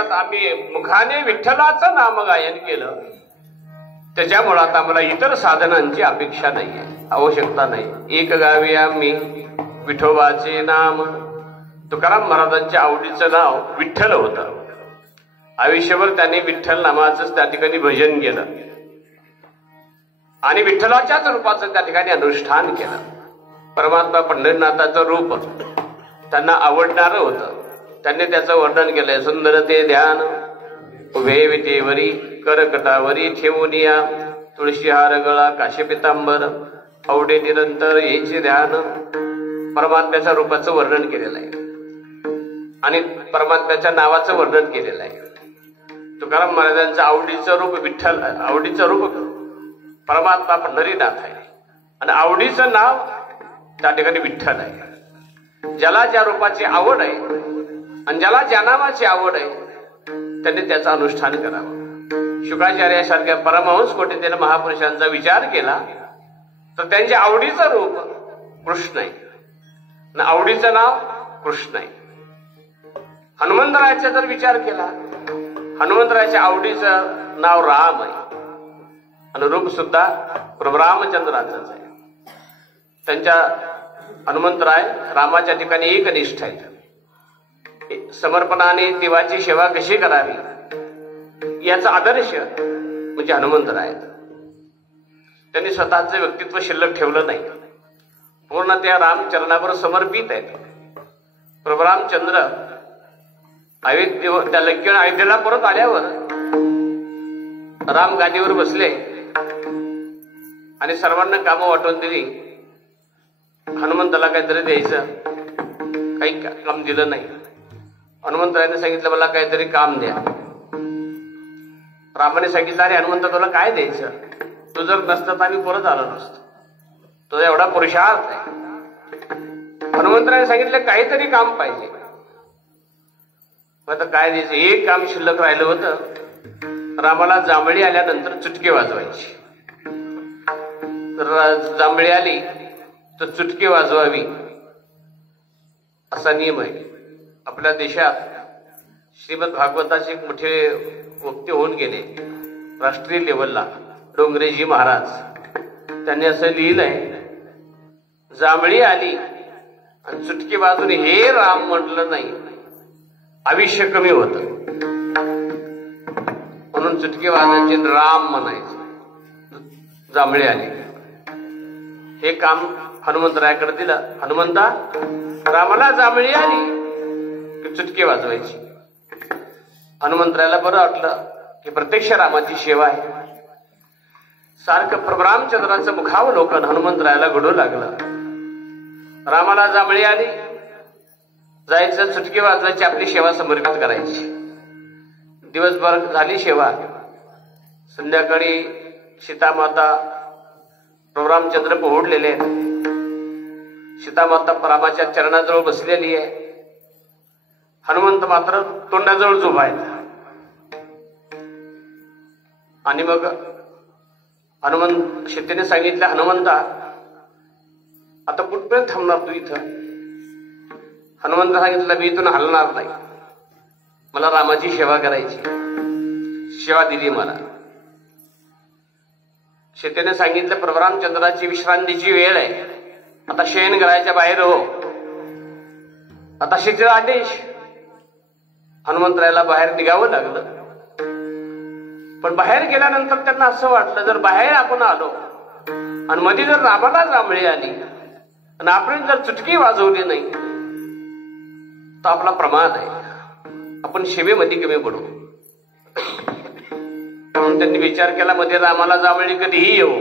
आम्ही मुखाने विठ्ठलाचं नामगायन केलं, त्याच्यामुळे आता मला इतर साधनांची अपेक्षा नाहीये, आवश्यकता नाही. एक गावी आम्ही विठोबाचे नाम. तुकाराम महाराजांच्या आवडीचं नाव विठ्ठल होतं. आयुष्यभर त्यांनी विठ्ठल नामाचंच त्या ठिकाणी भजन केलं आणि विठ्ठलाच्याच रूपाचं त्या ठिकाणी अनुष्ठान केलं. परमात्मा पंढरीनाथाचं रूप त्यांना आवडणारं होतं. त्यांनी त्याचं वर्णन केलंय. सुंदर ते ध्यान उभे विटेवरी करकटावरी ठेवूनिया, तुळशीहार गळा काशी पितांबर आवडे निरंतर याचे ध्यान. परमात्म्याच्या रूपाचं वर्णन केलेलं आहे आणि परमात्म्याच्या नावाचं वर्णन केलेलं आहे. तुकाराम महाराजांचं आवडीचं रूप विठ्ठल, आवडीचं रूप परमात्मा पंढरीनाथ आहे आणि आवडीचं नाव त्या ठिकाणी विठ्ठल आहे. ज्याला ज्या रूपाची आवड आहे आणि ज्याला ज्या नावाची आवड आहे त्यांनी त्याचं अनुष्ठान करावं. शुक्राचार्यासारख्या परमहंस कोटीतील महापुरुषांचा विचार केला तर त्यांच्या आवडीचं रूप कृष्ण आहे आणि आवडीचं नाव कृष्ण आहे. हनुमंतरायाचा जर विचार केला, हनुमंतरायाच्या आवडीचं नाव राम आहे आणि रूप सुद्धा प्रभू रामचंद्राचंच आहे. त्यांच्या हनुमंतराय रामाच्या ठिकाणी एकनिष्ठ आहेत. समर्पणाने देवाची सेवा कशी करावी याचा आदर्श म्हणजे हनुमंतराय. त्यांनी स्वतःचं व्यक्तित्व शिल्लक ठेवलं नाही, पूर्ण त्या रामचरणावर समर्पित आहेत. प्रभू रामचंद्र त्या लंकेला अयोध्येला परत आल्यावर राम गादीवर बसले आणि सर्वांना कामं वाटून दिली. हनुमंताला काहीतरी द्यायचं, काही काम दिलं नाही. हनुमंतरायाने सांगितलं मला काहीतरी काम द्या. रामाने सांगितलं अरे हनुमंत तुला काय द्यायचं, तू जर नसतं तर आम्ही परत आलो नसतो, तुझा एवढा पुरुषार्थ आहे. हनुमंतरायाने सांगितलं काहीतरी काम पाहिजे. आता काय द्यायचं, एक काम शिल्लक राहिलं होतं. रामाला जांभळी आल्यानंतर चुटकी वाजवायची. तर जांभळी आली तर चुटकी वाजवावी असा नियम आहे. आपल्या देशात श्रीमद भागवताचे एक मोठे वक्ते होऊन गेले राष्ट्रीय लेवलला, डोंगरेजी महाराज. त्यांनी असं लिहिलंय, जांभळी आली आणि चुटकी वाजून हे राम म्हटलं नाही, आयुष्य कमी होत. म्हणून चुटकी वाजायची राम म्हणायचं. जांभळी आली हे काम हनुमंतरायाकडे दिलं. हनुमंता रामाला जांभळी आली की चुटकी वाजवायची. हनुमंतरायाला बरं वाटलं की प्रत्यक्ष रामाची सेवा आहे. सारखं प्रभू रामचंद्राचं मुखावलोकन हनुमंतरायाला घडू लागलं. रामाला जांभळी आली, जायचं चुटकी वाजवायची, आपली सेवा समर्पित करायची. दिवसभर झाली सेवा. संध्याकाळी सीतामाता प्रभू रामचंद्र पोहोडलेले आहेत. सीतामाता रामाच्या चरणाजवळ बसलेली आहे. हनुमंत मात्र तोंडाजवळ उभा आहेत. आणि मग सीतेने सांगितलं, हनुमंता आता कुठपर्यंत थांबणार तू इथं. हनुमंत सांगितलं मी इथून हलणार नाही, मला रामाची सेवा करायची. सेवा दिली मला. सीतेने सांगितलं प्रभू रामचंद्राची विश्रांतीची वेळ आहे, आता शयन करायच्या बाहेर हो. आता सीतेचा आदेश. हनुमंतरायाला बाहेर निघावं लागलं. पण बाहेर गेल्यानंतर त्यांना असं वाटलं जर बाहेर आपण आलो आणि मध्ये जर रामाला जांभळी आली आणि आपण जर चुटकी वाजवली नाही तर आपला प्रमाद आहे, आपण सेवेमध्ये कमी पडू. म्हणून त्यांनी विचार केला मध्ये रामाला जांभळी कधीही येऊ,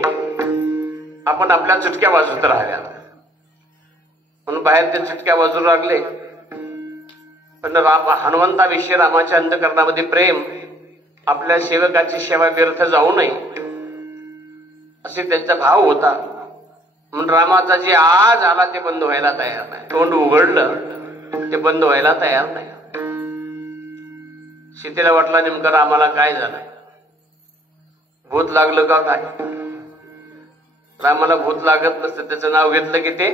आपण आपल्या चुटक्या वाजवत राहाव्या. म्हणून बाहेर ते चुटक्या वाजवू लागले. पण हनुमंताविषयी रामाच्या अंतःकरणामध्ये प्रेम, आपल्या सेवकाची सेवा व्यर्थ जाऊ नये असे त्यांचा भाव होता. म्हणून रामाचा जे आज आला ते बंद व्हायला तयार नाही. तोंड उघडलं ते बंद व्हायला तयार नाही. सीतेला वाटला नेमकं रामाला काय झालं, भूत लागलं का काय. रामाला भूत लागत नसतं, त्याचं नाव घेतलं की ते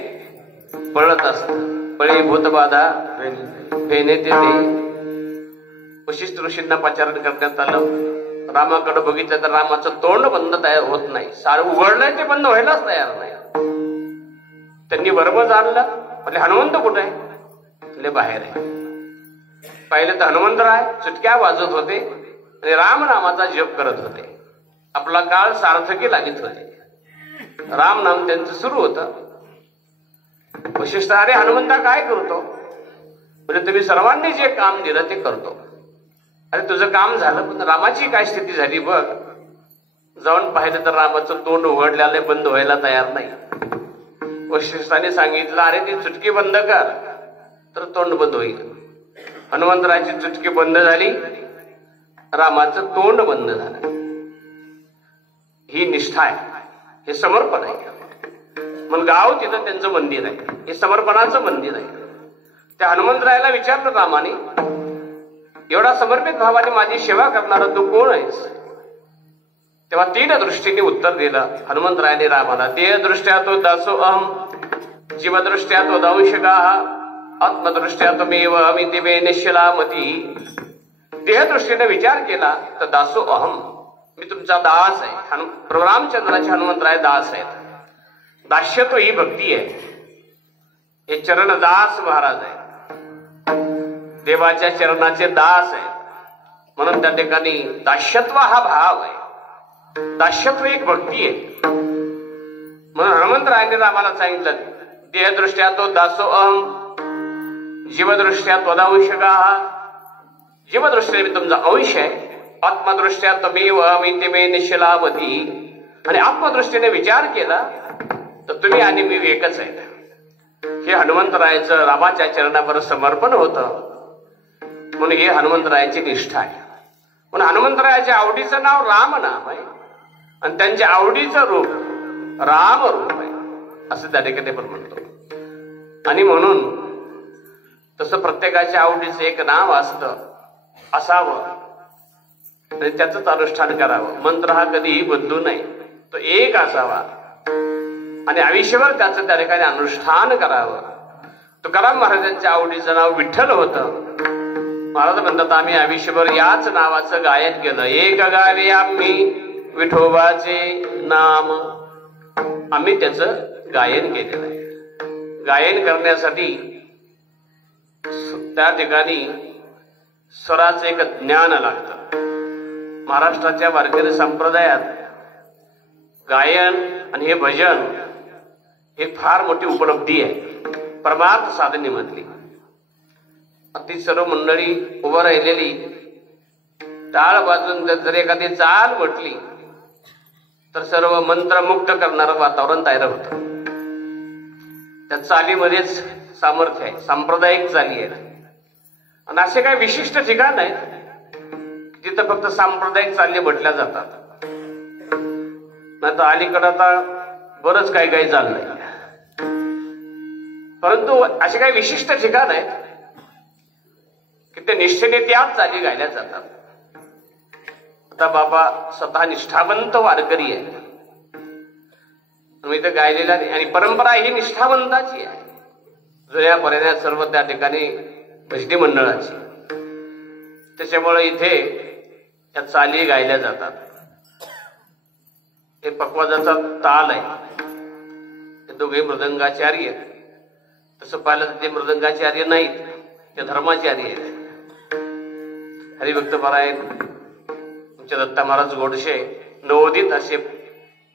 पळत असत. पळे भूत बाधा फेने ते. वशिष्ठ ऋषींना पाचारण करण्यात आलं. रामाकडे बघितलं तर रामाचं तोंड बंद तयार होत नाही, सारं उघडलंय ते बंद व्हायलाच तयार नाही. त्यांनी बरोबर आणलं, म्हणजे हनुमंत कुठे आहे, म्हणजे बाहेर आहे. पाहिलं तर हनुमंतराय चुटक्या वाजवत होते आणि राम नामाचा जप करत होते. आपला काळ सार्थकी लागत होते. राम नाम त्यांचं सुरू होतं. वशिष्ठ अरे हनुमंता काय करतो, म्हणजे तुम्ही सर्वांनी जे काम दिलं ते करतो. अरे तुझं काम झालं पण रामाची काय स्थिती झाली बघ. जाऊन पाहिलं तर रामाचं तोंड उघडलेलं बंद व्हायला तयार नाही. वशिष्ठाने सांगितलं अरे ती चुटकी बंद कर तर तोंड बंद होईल. हनुमंतरायाची चुटकी बंद झाली, रामाचं तोंड बंद झालं. ही निष्ठा आहे. हे समर्पण आहे. म्हणून गाव तिथं त्यांचं मंदिर आहे, हे समर्पणाचं मंदिर आहे. त्या हनुमंतरायाला विचारलं रामाने, एवढा समर्पित भावाने माझी सेवा करणारा तू कोण आहेस? तेव्हा 3 दृष्टीने उत्तर दिलं हनुमंतरायाने रामाला. देहदृष्ट्या तो दासो अहम, जीवदृष्ट्या तो दंशकाः, आत्मदृष्ट्या त्वमेव अमिति मे निश्चलामती. देहदृष्टीने विचार केला तर दासो अहम, मी तुमचा दास आहे. रामचंद्राचे हनुमंतराय दास आहेत. दास्यत्व ही भक्ती आहे. हे चरणदास महाराज आहे, देवाच्या चरणाचे दास आहे. म्हणून त्या ठिकाणी दास्यत्व हा भाव आहे. दास्यत्व एक भक्ती आहे. म्हणून हनुमंतरायाने रामाला सांगितलं, देहदृष्ट्या तो दासो अहम, जीवदृष्ट्या त्वदंशकाः, जीवदृष्ट्या मी तुमचा अंश आहे. आत्मदृष्ट्या त्वमेव अमिति मे निश्चलामती, आणि आत्मदृष्टीने विचार केला तर तुम्ही आणि मी एकच आहेत. हे हनुमंतरायाचं रामाच्या चरणावर समर्पण होतं. म्हणून हे हनुमंतरायाची निष्ठा आहे. म्हणून हनुमंतरायाच्या आवडीचं नाव राम नाम आहे आणि त्यांच्या आवडीचं रूप राम रूप आहे असं त्या ठिकाणी पण म्हणतो. आणि म्हणून तसं प्रत्येकाच्या आवडीचं एक नाव असतं, असावं आणि त्याचंच अनुष्ठान करावं. मंत्र हा कधीही बदलू नये, तो एक असावा आणि आयुष्यभर त्याचं त्या ठिकाणी अनुष्ठान करावं. तुकाराम महाराजांच्या आवडीचं नाव विठ्ठल होतं. महाराज म्हणतात, आम्ही आयुष्यभर याच नावाचं गायन केलं. एक गावे आम्ही विठोबाचे नाम, आम्ही त्याचं गायन केलेलं आहे. गायन करण्यासाठी त्या ठिकाणी स्वराचं एक ज्ञान लागतं. महाराष्ट्राच्या वारकरी संप्रदायात गायन आणि हे भजन हे फार मोठी उपलब्धी आहे परमार्थ साधनेमधली. ती सर्व मंडळी उभं राहिलेली टाळ वाजून जर एखादी चाल म्हटली तर सर्व मंत्रमुक्त करणारं वातावरण तयार होतं. त्या चालीमध्येच सामर्थ्य आहे, सांप्रदायिक चाली आहे. आणि असे काही विशिष्ट ठिकाण आहेत तिथं फक्त सांप्रदायिक चाली म्हटल्या जातात. नाही तर अलीकडं आता बरंच काही काही चाललंय. परंतु असे काही विशिष्ट ठिकाण आहेत की ते निष्ठेने त्याच चाली गायल्या जातात. आता बाबा स्वतः निष्ठावंत वारकरी आहे, मी तर गायलेला नाही. आणि परंपरा ही निष्ठावंताची आहे. जुन्या पर्यायात सर्व त्या ठिकाणी भजनी मंडळाची. त्याच्यामुळे इथे या चाली गायल्या जातात. हे पकवाजाचा ताल आहे. ते दोघे मृदंगाचार्य. तसं पाहिलं तर ते मृदंगाचार्य नाहीत, ते धर्माचार्य आहेत. हरिभक्तपरायण आमचे दत्ता महाराज गोडशे नवोदित असे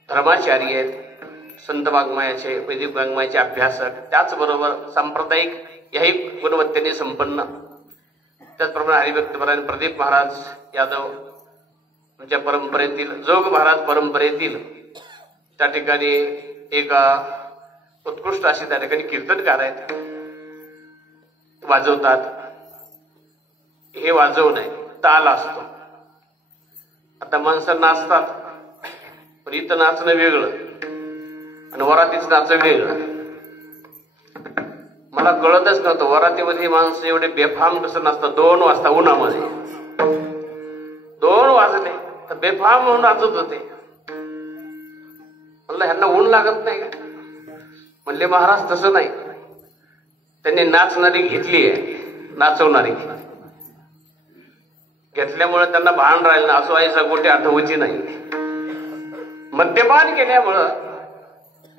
धर्माचार्य आहेत. संत वाङ्मयाचे, वैदिक वाङ्मयाचे अभ्यासक, त्याचबरोबर सांप्रदायिक याही गुणवत्तेने संपन्न. त्याचप्रमाणे हरिभक्तपरायण प्रदीप महाराज यादव आमच्या परंपरेतील, जोग महाराज परंपरेतील त्या ठिकाणी एक उत्कृष्ट असे त्या ठिकाणी कीर्तनकार आहेत, वाजवतात. हे वाजवून आहे, ताल असतो. आता माणसं नाचतात, पण इथं नाचणं वेगळं आणि वरातीचं नाचणं वेगळं. मला कळतच नव्हतं वरातीमध्ये माणसं एवढे बेफाम कसं नाचतात. 2 वाजता उन्हामध्ये 2 वाजले तर बेफाम म्हणून नाचत होते. म्हणलं ह्यांना ऊन लागत नाही का? म्हणले महाराज तसं नाही, त्यांनी नाचणारी घेतली आहे, नाचवणारी घेतल्यामुळे त्यांना भान राहिलं ना. असो आईचा गोटे आठवची नाही. मद्यपान केल्यामुळं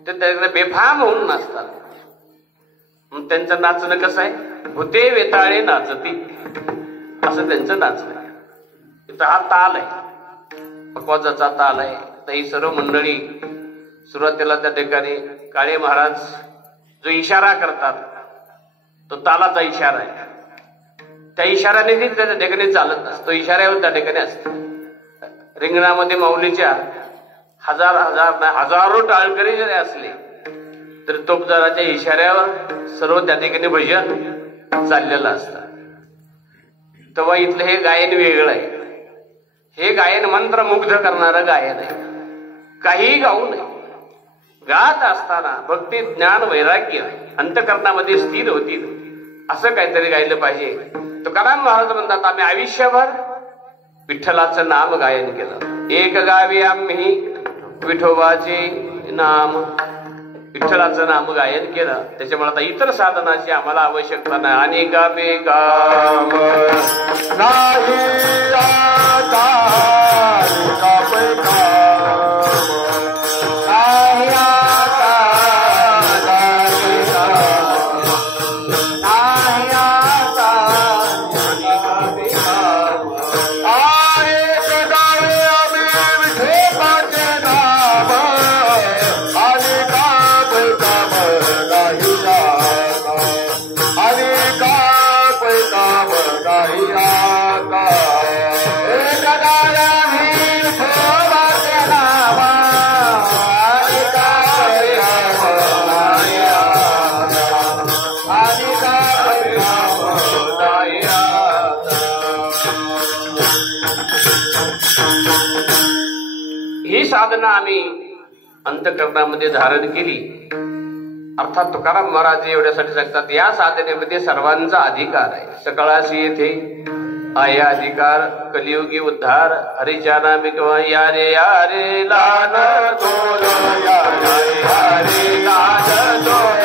ते त्याकडे बेफाम होऊन नाचतात. मग त्यांचं नाचणं कसं आहे? होते वेताळे नाचती, असं त्यांचं नाचणं आहे. इथं हा ताल आहे, पकवाजाचा ताल आहे. तर ही सर्व मंडळी सुरुवातीला त्या ठिकाणी काळे महाराज जो इशारा करतात तो तालाचा इशारा आहे. त्या इशाऱ्याने ती त्या ठिकाणी चालत नसतो, तो इशाऱ्यावर त्या ठिकाणी असतो. रिंगणामध्ये माऊलीच्या हजारो टाळकरी जरी असले तरी तोपदाराच्या इशाऱ्यावर सर्व त्या ठिकाणी भजन चाललेलं असतं. तेव्हा इथलं हे गायन वेगळं आहे. हे गायन मंत्रमुग्ध करणारं गायन आहे. काहीही गाऊ नये. गात असताना भक्ती ज्ञान वैराग्य अंतकरणामध्ये स्थिर होतील असं काहीतरी गायलं पाहिजे. तुकाराम महाराज म्हणतात आम्ही आयुष्यभर विठ्ठलाचं नाम गायन केलं. एक गावी आम्ही विठोबाचे नाम, विठ्ठलाचं नाम गायन केलं. त्याच्यामुळे आता इतर साधनाची आम्हाला आवश्यकता नाही. आणि का बेकाम नाही आता का बेकाम नाही आता नाही आता एक गावी आम्ही विठोबाचे नाम आणि का बेकाम नाही आता आणि का बेकाम नाही आता एक गावी आम्ही विठोबाचे नाम आणि का बेकाम नाही आता आणि का बेकाम नाही आता. ही साधना आम्ही अंतकरणामध्ये धारण केली. अर्थात तुकाराम महाराज एवढ्यासाठी सांगतात या साधनेमध्ये सर्वांचा अधिकार आहे. सकाळाशी येथे आहे अधिकार कलियुगी उद्धार हरीच्या नामी किंवा या रे लान तोल या रे लान तोल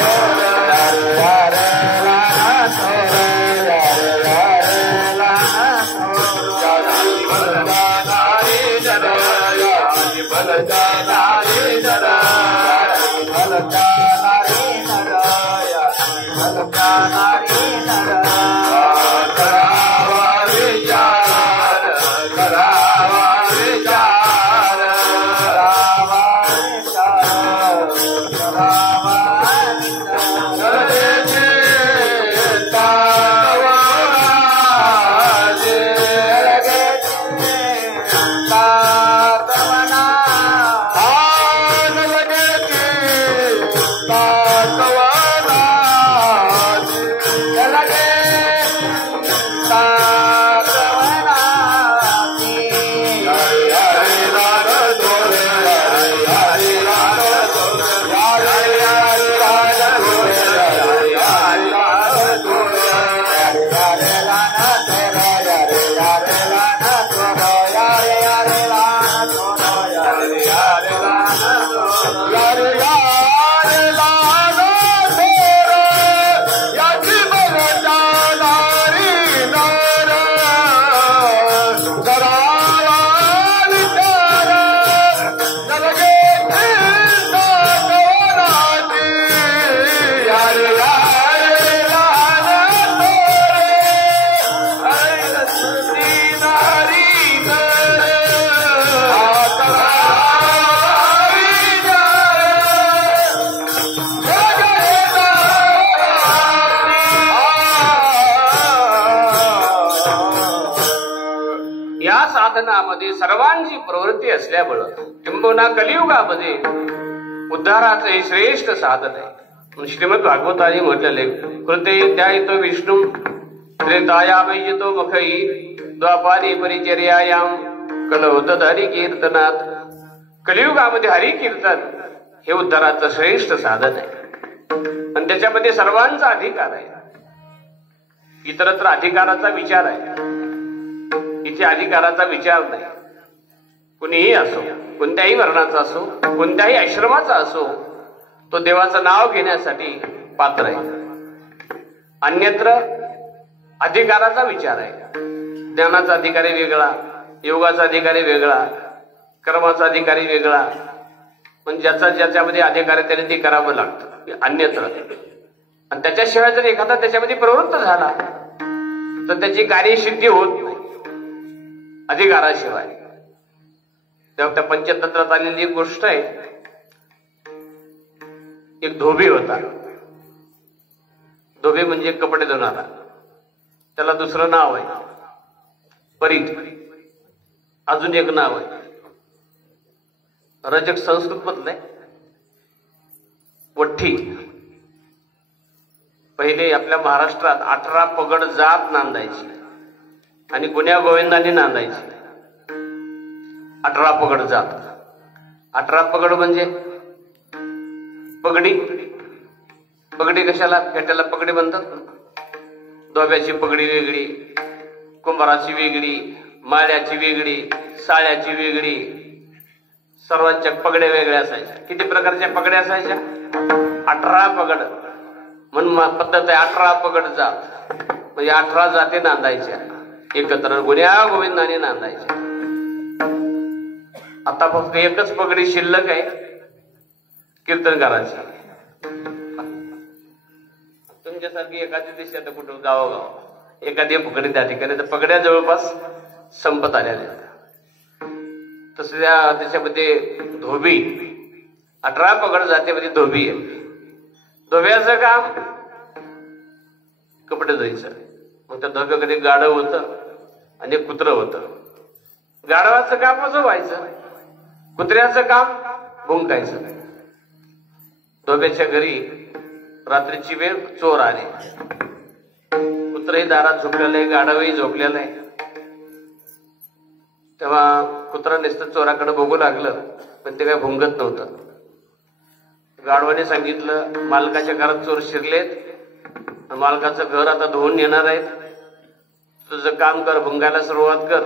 साधनामध्ये सर्वांची प्रवृत्ती असल्यामुळं किंबहुना कलियुगामध्ये उद्धाराचं हे श्रेष्ठ साधन आहे. श्रीमद भागवताने म्हटलेले कृते ध्यायतो विष्णू त्रेतायामयतो मखई द्वापारी परिचर्यायाम कलौतद हरी कीर्तनात. कलियुगामध्ये हरी कीर्तन हे उद्धाराचं श्रेष्ठ साधन आहे आणि त्याच्यामध्ये सर्वांचा अधिकार आहे. इतरत्र अधिकाराचा विचार आहे, इथे अधिकाराचा विचार नाही. कुणीही असो, कोणत्याही वर्णाचा असो, कोणत्याही आश्रमाचा असो, तो देवाचं नाव घेण्यासाठी पात्र आहे. अन्यत्र अधिकाराचा विचार आहे. ज्ञानाचा अधिकारी वेगळा, योगाचा अधिकारी वेगळा, कर्माचा अधिकारी वेगळा. पण ज्याच्यामध्ये अधिकार आहे त्याने ते करावं लागतं अन्यत्र. आणि त्याच्याशिवाय जर एखादा त्याच्यामध्ये प्रवृत्त झाला तर त्याची कार्यसिद्धी होत नाही अधिकाराशिवाय. तेव्हा त्या पंचतंत्रात आलेली एक गोष्ट आहे. एक धोबी होता. धोबी म्हणजे कपडे धुणारा. त्याला दुसरं नाव आहे परीट. अजून एक नाव आहे रजक संस्कृत मधलंय वठ्ठी. पहिले आपल्या महाराष्ट्रात 18 पगड जात नांदायची आणि गुन्ह्या गोविंदांनी नांदायची. 18 पगड जात. 18 पगड म्हणजे पगडी, पगडी कशाला फेट्याला पगडी म्हणतात. धोब्याची पगडी वेगळी, कुंभाराची वेगळी, माळ्याची वेगळी, साळ्याची वेगळी, सर्वांच्या पगड्या वेगळ्या असायच्या. किती प्रकारच्या पगड्या असायच्या? 18 पगड म्हणून पद्धत आहे. 18 पगड जात म्हणजे 18 जाती नांदायच्या एकत्र गुन्ह्या गोविंदाने नांदायच्या. आता फक्त एकच पगडी शिल्लक आहे कीर्तनकाराची. तुमच्यासारखी एखादी दिवशी आता कुठं गावोगाव एखादी पगडी त्या ठिकाणी, तर पगड्या जवळपास संपत आलेल्या. तसं त्याच्यामध्ये धोबी 18 पगड जातीमध्ये धोबी आहे. धोब्याचं काम कपडे धुवायचं. मग त्या धोब्याकडे गाढव होतं आणि कुत्रं होतं. गाढवाचं काम असं व्हायचं, कुत्र्याचं काम भुंकायचं. धोब्याच्या घरी रात्रीची वेळ चोर आले. कुत्रही दारात झोपलेलं आहे, गाढवही झोपलेलं आहे. तेव्हा कुत्रा नुसतं चोराकडे बघू लागलं, पण ते काय भुंकत नव्हतं. गाढवाने सांगितलं, मालकाच्या घरात चोर शिरलेत, मालकाचं घर आता धुवून येणार आहेत, तुझं काम कर, भुंगायला सुरुवात कर,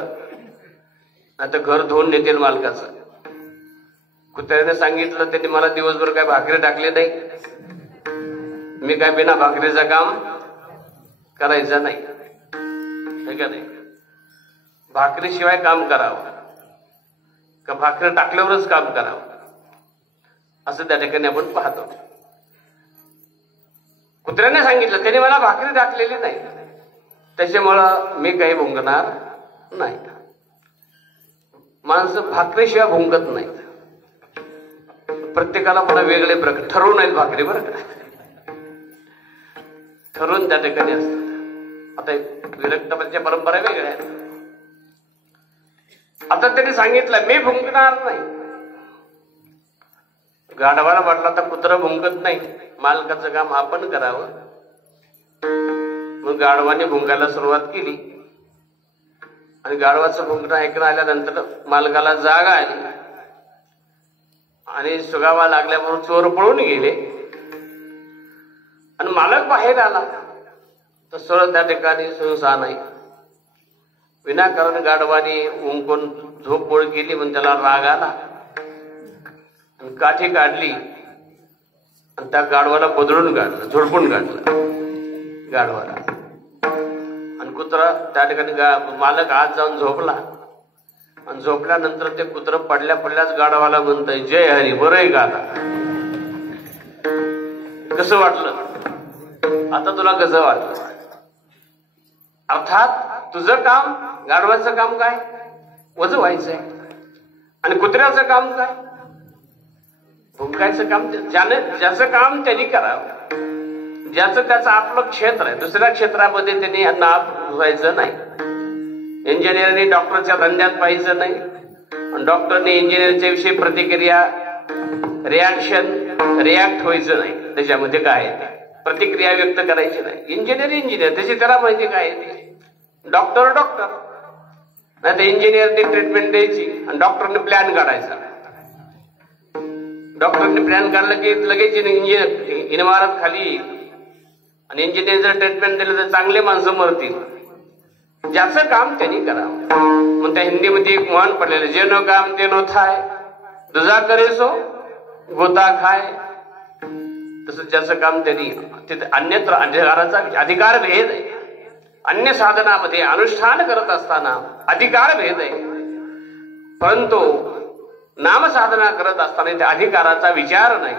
आता घर धुवून नेतील मालकाचं. कुत्र्याने सांगितलं, त्यांनी मला दिवसभर काय भाकरी टाकले नाही, मी काय बिना भाकरीचं काम करायचं नाही. हे का नाही? भाकरीशिवाय काम करावं का भाकरी टाकल्यावरच काम करावं, असं त्या ठिकाणी आपण पाहतो. कुत्र्याने सांगितलं, त्यांनी मला भाकरी टाकलेली नाही, त्याच्यामुळं मी काही भुंकणार नाही. माणसं भाकरीशिवाय भुंकत नाहीत. प्रत्येकाला पुन्हा वेगळे प्रकार ठरवून आहेत भाकरी, बरं का, ठरवून त्या ठिकाणी असतात. आता विरक्तपणाच्या परंपरा वेगळ्या आहेत. आता त्यांनी सांगितलं, मी भुंकणार नाही. गाढवाला म्हटलं, तर कुत्रं भुंकत नाही, मालकाचं काम आपण करावं. मग गाढवाने भुंकायला सुरुवात केली आणि गाढवाचं भुंकणं ऐकणं आल्यानंतर मालकाला जाग आली आणि सुगावा लागल्यामुळे चोर पळून गेले. आणि मालक बाहेर आला तर सरळ त्या ठिकाणी सुनसान आहे. विनाकारण गाढवाने उंकून झोपमोड केली, म्हणून त्याला राग आला आणि काठी काढली आणि त्या गाढवाला बदलून काढलं, झोडपून काढलं गाढवाला. आणि कुत्रा त्या ठिकाणी मालक आत जाऊन झोपला आणि झोपल्यानंतर ते कुत्र पडल्याच गाढवाला म्हणतंय, जय हरी, बरं आहे का आता? कसं वाटलं? आता तुला कसं वाटलं? अर्थात तुझं काम, गाढवाचं काम काय? वजं व्हायचंय. आणि कुत्र्याचं काम काय? भुंकायचं काम. ज्याचं काम त्यांनी करावं, ज्याचं त्याचं आपलं क्षेत्र आहे. दुसऱ्या क्षेत्रामध्ये त्यांनी नाव घुसायचं नाही. इंजिनियरने डॉक्टरच्या धंद्यात पाहायचं नाही, आणि डॉक्टरने इंजिनियरच्या विषयी प्रतिक्रिया, रिॲक्ट व्हायचं नाही. त्याच्यामध्ये काय आहे ते प्रतिक्रिया व्यक्त करायची नाही. इंजिनियर त्याची त्याला माहिती काय आहे ते. डॉक्टर नाही तर इंजिनियरने ट्रीटमेंट द्यायची आणि डॉक्टरने प्लॅन काढायचा. डॉक्टरने प्लॅन काढलं की लगेच इमारत खाली येईल. आणि इंजिनियर जर ट्रीटमेंट दिलं तर चांगले माणसं मरतील. ज्याचं काम त्यांनी करावं. मग त्या हिंदीमध्ये एक म्हण पडलेलं, जेनो काम तेनो थाय, दुजा करे सो गोता खाय. तसं ज्याचं काम त्यांनी, तिथे अन्यत्र अधिकाराचा अधिकार भेद आहे. अन्य साधनामध्ये अनुष्ठान करत असताना अधिकार भेद आहे, परंतु नामसाधना करत असताना इथे अधिकाराचा विचार नाही.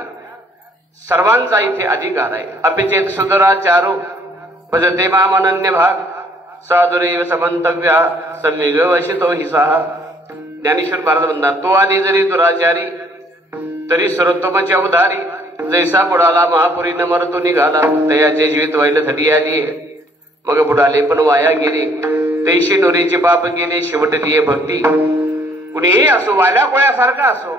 सर्वांचा इथे अधिकार आहे. अपिचेत सुदराचारो भजते माम अनन्य भाग साधुरेव समंतव्या संविग वशितो हिसा. ज्ञानेश्वर महाराज म्हणतात, तो आधी जरी दुराचारी तरी सर्वोत्तमाची अवधारी. जैसा बुडाला महापुरी न मरतो निघाला, तयाचे जीवित व्हायला थडी आली. मग बुडाले पण वाया गेले, तैशी नोरीचे पाप गेले, शेवटलीये भक्ती. कुणीही असो, वाल्या कोळ्यासारखा असो,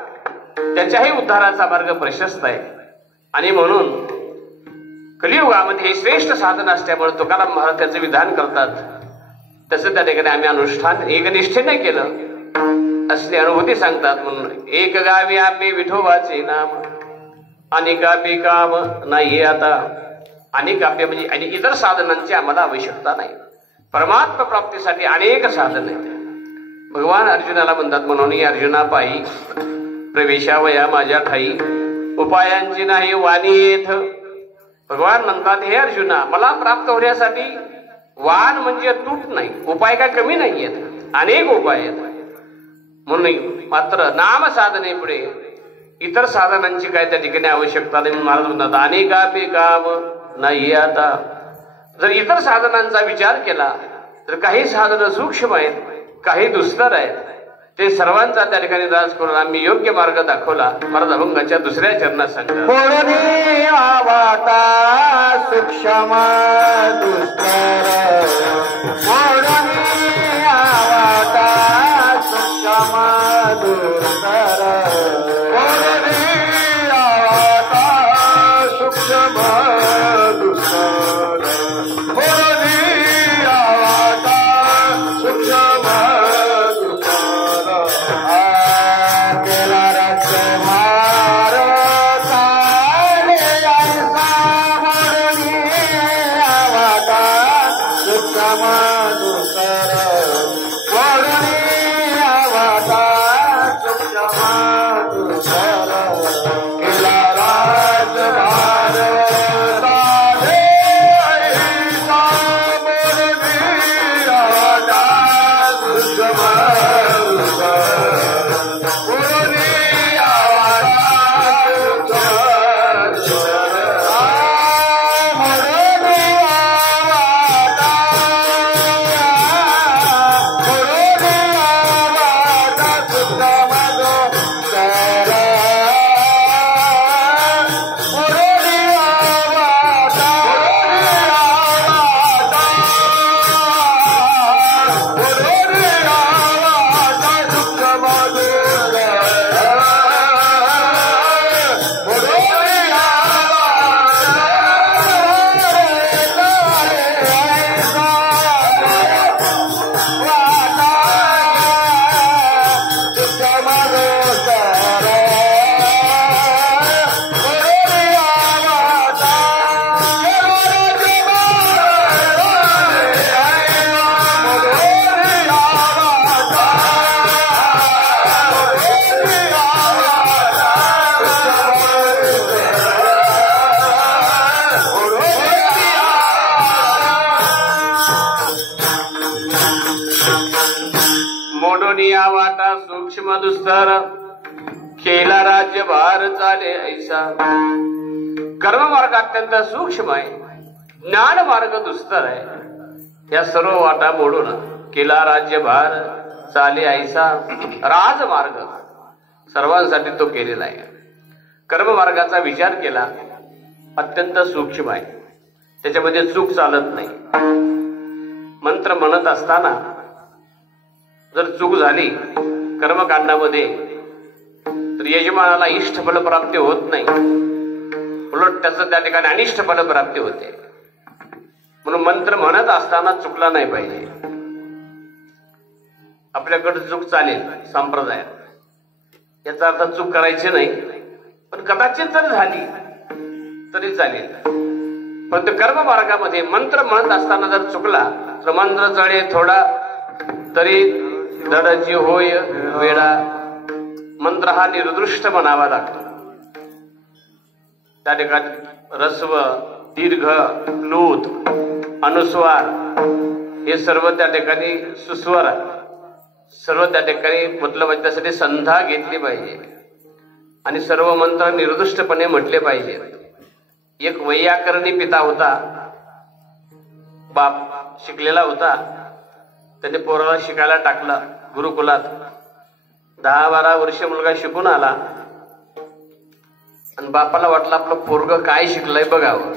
त्याच्याही उद्धाराचा मार्ग प्रशस्त आहे. आणि म्हणून कलियुगामध्ये हे श्रेष्ठ साधन असल्यामुळे तुकाराम महाराज त्याचं विधान करतात. तसं त्या ठिकाणी आम्ही अनुष्ठान एकनिष्ठेने केलं असली अनुभूती सांगतात. म्हणून एक गावी आम्ही विठोबाचे नाम, अनेकापे काम नाही आता. अनेकापे म्हणजे आणि इतर साधनांची आम्हाला आवश्यकता नाही. परमात्मा प्राप्तीसाठी अनेक साधन आहेत. भगवान अर्जुनाला म्हणतात, म्हणून अर्जुना पायी प्रवेशावया माझ्या ठाई, उपायांची नाही वाणी येथ. भगवान म्हणतात, हे अर्जुना, मला प्राप्त होण्यासाठी वाण म्हणजे तूट नाही, उपाय काय कमी नाही आहेत, अनेक उपाय आहेत. म्हणून मात्र नाम साधने पुढे इतर साधनांची काय त्या ठिकाणी आवश्यकता नाही. महाराज म्हणतात, अनेकापे काम नाही आता. जर इतर साधनांचा विचार केला तर काही साधनं सूक्ष्म आहेत, काही दुस्तर आहेत. ते सर्वांचा त्या ठिकाणी राज करून आम्ही योग्य मार्ग दाखवला. महाराज अभंगाच्या दुसऱ्या चरणात सांगतात, सूक्ष्म दुस्तर सूक्ष्म दुस्तर सूक्ष्म सूक्ष्म दुस्तर केला राज्य भार चाले ऐसा. कर्म मार्ग अत्यंत सूक्ष्म आहे, ज्ञान मार्ग दुस्तर आहे. या सर्व वाटा मोडून केला राज्य भार चाले ऐसा. राजमार्ग सर्वांसाठी तो केलेला आहे. कर्म मार्गाचा विचार केला अत्यंत सूक्ष्म आहे, त्याच्यामध्ये चूक चालत नाही. मंत्र म्हणत असताना जर चूक झाली कर्मकांडामध्ये तर यजमानाला इष्टफल प्राप्ती होत नाही, उलट त्याचं त्या ठिकाणी अनिष्ट फल प्राप्ती होते. म्हणून मंत्र म्हणत असताना चुकला नाही पाहिजे. आपल्याकडे चूक चालेल संप्रदायात, याचा अर्थ चूक करायची नाही, पण कदाचित जर झाली तरी चालेल. परंतु कर्म मार्गामध्ये मंत्र म्हणत असताना जर चुकला तर मंत्र जळे थोडा तरी दडची होय वेळा. मंत्र हा निर्दृष्ट म्हणावा लागतो. त्या ठिकाणी रस्व, दीर्घ, प्लूत, अनुस्वार हे सर्व त्या ठिकाणी सुस्वर सर्व त्या ठिकाणी मतलब त्यासाठी संधा घेतली पाहिजे आणि सर्व मंत्र निर्दुष्टपणे म्हटले पाहिजे. एक वैयाकरणी पिता होता, बाप शिकलेला होता. त्याने पोराला शिकायला टाकलं गुरुकुलात. 10-12 वर्ष मुलगा शिकून आला आणि बापाला वाटलं आपलं पोरग काय शिकलंय बघावं.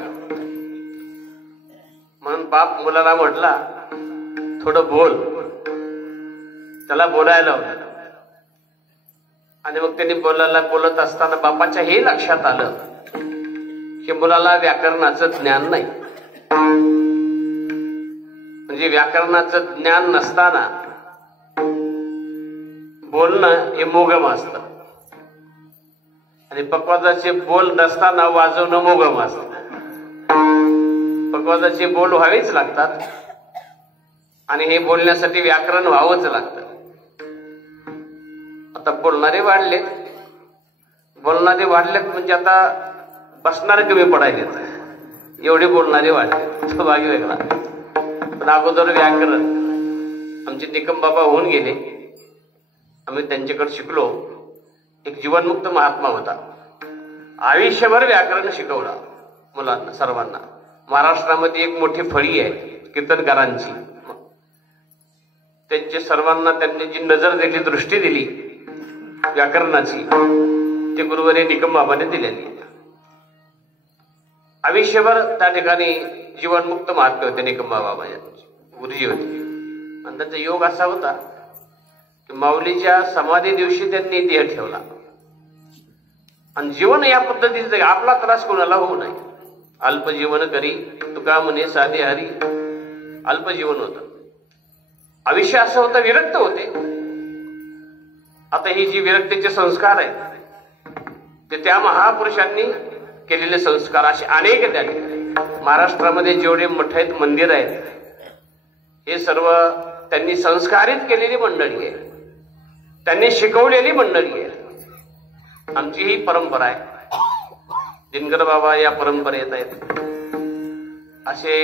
म्हणून बाप मुलाला म्हटला थोडं बोल. त्याला बोलायला लावलं आणि मग त्यांनी बोलत असताना बापाच्या हे लक्षात आलं की मुलाला व्याकरणाचं ज्ञान नाही. म्हणजे व्याकरणाचं ज्ञान नसताना बोलणं हे मोगम असतं. आणि पकवाजाचे बोल नसताना वाजवणं मोगम असतं. पकवाजाचे बोल व्हावेच लागतात आणि हे बोलण्यासाठी व्याकरण व्हावंच लागतं. आता बोलणारे वाढलेत म्हणजे आता बसणारे कमी पडायलेत, एवढे बोलणारे वाढले, तो भाग वेगळा. पण अगोदर व्याकरण आमचे निकम बाबा होऊन गेले, आम्ही त्यांच्याकडे शिकलो. एक जीवनमुक्त महात्मा होता, आयुष्यभर व्याकरण शिकवला मुलांना सर्वांना. महाराष्ट्रामध्ये एक मोठी फळी आहे कीर्तनकारांची, त्यांचे सर्वांना त्यांनी जी नजर दिली, दृष्टी दिली व्याकरणाची, ते गुरुवारी निकम बाबाने दिलेली. आयुष्यभर त्या ठिकाणी जीवनमुक्त महात्मे होते निकम बाबा गुरुजी होते. आणि त्यांचा योग असा होता की माऊलीच्या समाधी दिवशी त्यांनी देह ठेवला आणि जीवन या पद्धतीचं, आपला त्रास कोणाला होऊ नये. अल्पजीवन करी तुका म्हणे साधे हरी, अल्पजीवन होतं. आयुष्य असं होतं, विरक्त होते. आता ही जी विरक्तीचे संस्कार आहेत ते त्या महापुरुषांनी केलेले संस्कार असे अनेक त्या महाराष्ट्रामध्ये जेवढे मठ आहेत, मंदिर आहेत, हे सर्व त्यांनी संस्कारित केलेली मंडळी आहे, त्यांनी शिकवलेली मंडळी आहे. आमची ही परंपरा आहे. दिनकर बाबा या परंपरेत आहेत. असे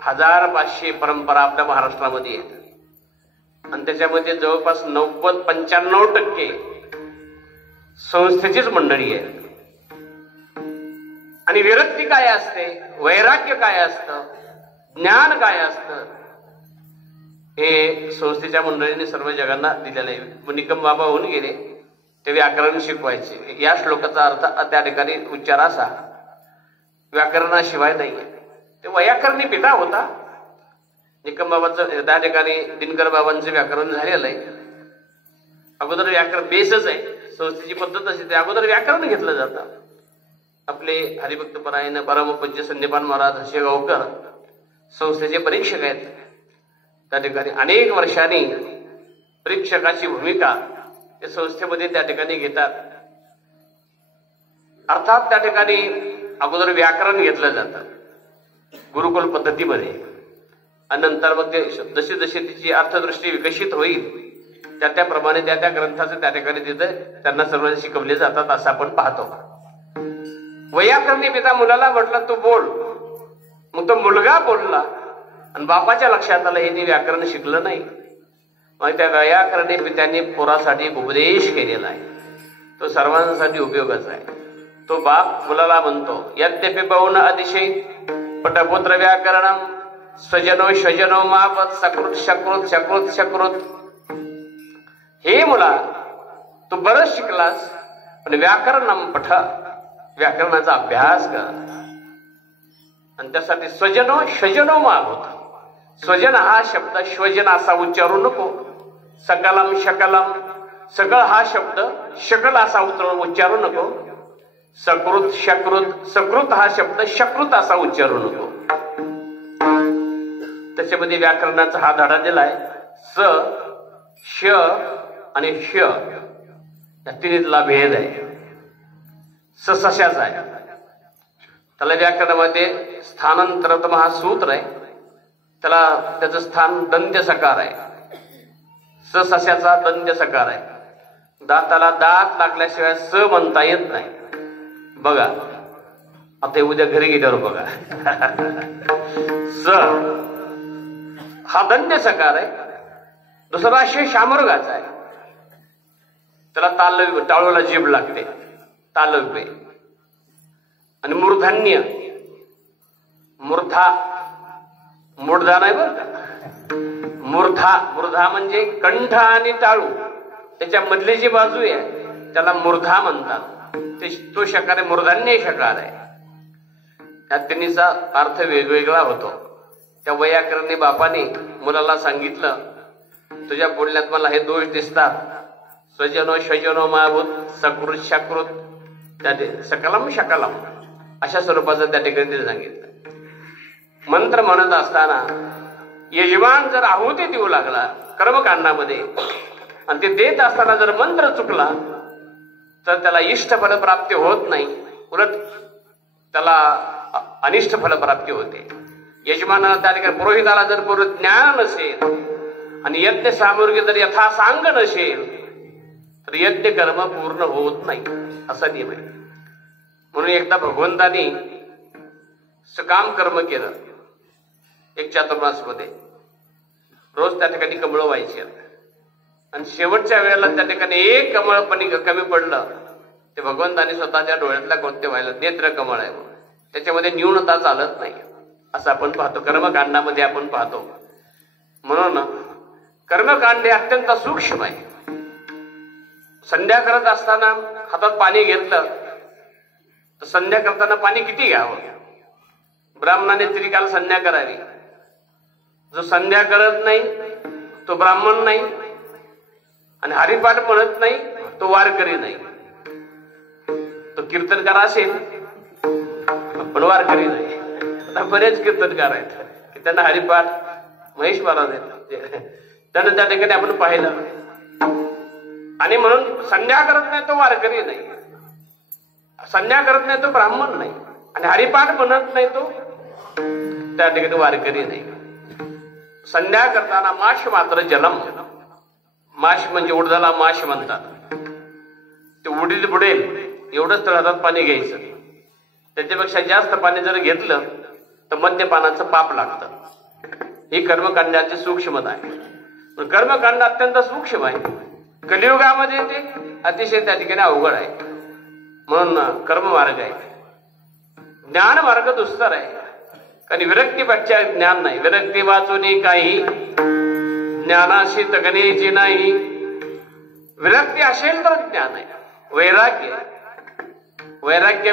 1500 परंपरा आपल्या महाराष्ट्रामध्ये आहेत आणि त्याच्यामध्ये जवळपास 90-95% संस्थेचीच मंडळी आहे. आणि विरक्ती काय असते, वैराग्य काय असतं, ज्ञान काय असतं, हे संस्थेच्या मंडळीने सर्व जगांना दिलेलं आहे. निकम बाबा होऊन गेले, ते व्याकरण शिकवायचे. या श्लोकाचा अर्थ त्या ठिकाणी उच्चार असा, व्याकरणाशिवाय नाहीये. ते वैयाकरणी पिता होता. निकम बाबांचं त्या ठिकाणी दिनकर बाबांचं व्याकरण झालेलं आहे. अगोदर व्याकरण बेसच आहे, संस्थेची पद्धत अशी, ते अगोदर व्याकरण घेतलं जातं. आपले हरिभक्तपरायण परमपूज्य संदीपान महाराज शेगावकर संस्थेचे परीक्षक आहेत. त्या ठिकाणी अनेक वर्षांनी परीक्षकाची भूमिका ते संस्थेमध्ये त्या ठिकाणी घेतात. अर्थात त्या ठिकाणी अगोदर व्याकरण घेतलं जातं गुरुकुल पद्धतीमध्ये आणि नंतर मग ते जशी जशी तिची अर्थदृष्टी विकसित होईल त्याप्रमाणे त्या ग्रंथाचं त्या ठिकाणी तिथं त्यांना सर्व शिकवले जातात असं आपण पाहतो. वैयाकरणी पिता मुलाला म्हटलं तू बोल, मग तो मुलगा बोलला आणि बापाच्या लक्षात आलं हे व्याकरण शिकलं नाही. मग त्या वैयाकरणी पित्याने पोरासाठी उपदेश केलेला आहे, तो सर्वांसाठी उपयोगाचा आहे. तो बाप मुलाला म्हणतो यद्यपि बहुन अतिशय पटपुत्र व्याकरणम स्वजनो स्वजनो मापत सकृत शकृत शकृत शकृत. हे मुला तू बरंच शिकलास पण व्याकरणम पठ, व्याकरणाचा अभ्यास कर. आणि त्यासाठी स्वजनो स्वजनो मापत. स्वजन हा शब्द श्वजन असा उच्चारू नको. सकलम शकलम, सकळ हा शब्द शकल असा उच्चारू नको. सकृत शकृत, सकृत हा शब्द शकृत असा उच्चारू नको. त्याच्यामध्ये व्याकरणाचा हा धडा दिलाय. स, श आणि श या तिन्हीतला भेद आहे. सशाचा आहे. त्याला व्याकरणामध्ये स्थानांतरतम हा सूत्र आहे, त्याला त्याचं स्थान दंत्य सकार आहे. सशाचा दंत्य सकार आहे. दाताला दात लागल्याशिवाय स म्हणता येत नाही. बघा आता उद्या घरी गेल्यावर बघा. स हा दंत्य सकार आहे. दुसरा श शामर्गाचा आहे, त्याला तालव्य, टाळूला जीभ लागते, तालव्य. आणि मूर्धन्य, मूर्धा, मूर्धा नाही बरं का, मूर्धा. मूर्धा म्हणजे कंठ आणि टाळू त्याच्या मधली जी बाजू आहे त्याला मूर्धा म्हणतात. तो शकार आहे, मूर्धन्य शकार आहे. त्या तिन्हीचा अर्थ वेगवेगळा होतो. त्या वैयाकरणी बापाने मुलाला सांगितलं तुझ्या बोलण्यात मला हे दोष दिसतात. स्वजनो स्वजनो माभूत, सकृत शकृत, त्या सकलम शकलम अशा स्वरूपाचं त्या ठिकाणी ते सांगितलं. मंत्र म्हणत असताना यजमान जर आहुती देऊ लागला कर्मकांडामध्ये आणि ते देत असताना जर मंत्र चुकला तर त्याला इष्ट फलप्राप्ती होत नाही, उलट त्याला अनिष्ट फलप्राप्ती होते. यजमानाला त्या ठिकाणी पुरोहिताला जर पूर्ण ज्ञान नसेल आणि यज्ञ सामुग्री जर यथासांग नसेल तर यज्ञ कर्म पूर्ण होत नाही, असा नियम आहे. म्हणून एकदा भगवंतानी सकाम कर्म केलं एक चातुर्मास मध्ये. रोज त्या ठिकाणी कमळ व्हायची आणि शेवटच्या वेळेला त्या ठिकाणी एक कमळ पण कमी पडलं. ते भगवंतानी स्वतःच्या डोळ्यातल्या कोणते व्हायला नेत्र कमळ आहे, त्याच्यामध्ये न्यूनता चालत नाही, असं आपण पाहतो. कर्मकांडामध्ये आपण पाहतो. म्हणून कर्मकांड हे अत्यंत सूक्ष्म आहे. संध्या करत असताना हातात पाणी घेतलं तर संध्या करताना पाणी किती घ्यावं? ब्राह्मणाने त्रिकाल संध्या करावी. जो संध्या करत नाही तो ब्राह्मण नाही आणि हरिपाठ म्हणत नाही तो वारकरी नाही. तो कीर्तनकार असेल पण वारकरी नाही. आता बरेच कीर्तनकार आहेत की त्यांना हरिपाठ महेश महाराज आहेत, त्यांना त्या ठिकाणी आपण पाहिलं. आणि म्हणून संध्या करत नाही तो वारकरी नाही, संध्या करत नाही तो ब्राह्मण नाही आणि हरिपाठ म्हणत नाही तो त्या ठिकाणी वारकरी नाही. संध्या करताना माश मात्र जलम, माश म्हणजे उडदाला माश म्हणतात. ते उडील बुडेल एवढंच तळहातात पाणी घ्यायचं. त्याच्यापेक्षा जास्त पाणी जर घेतलं तर मद्यपानाचं पाप लागतं. ही कर्मकांडाची सूक्ष्मता आहे. कर्मकांड अत्यंत सूक्ष्म आहे. कलियुगामध्ये ते अतिशय त्या ठिकाणी अवघड आहे. म्हणून कर्ममार्ग आहे. ज्ञान मार्ग दुस्तर आहे, कारण विरक्तीपेक्षा ज्ञान नाही. विरक्ती वाचून काही ज्ञानाशी तगणेची नाही. विरक्ती असेल तर ज्ञान आहे. वैराग्य वैराग्य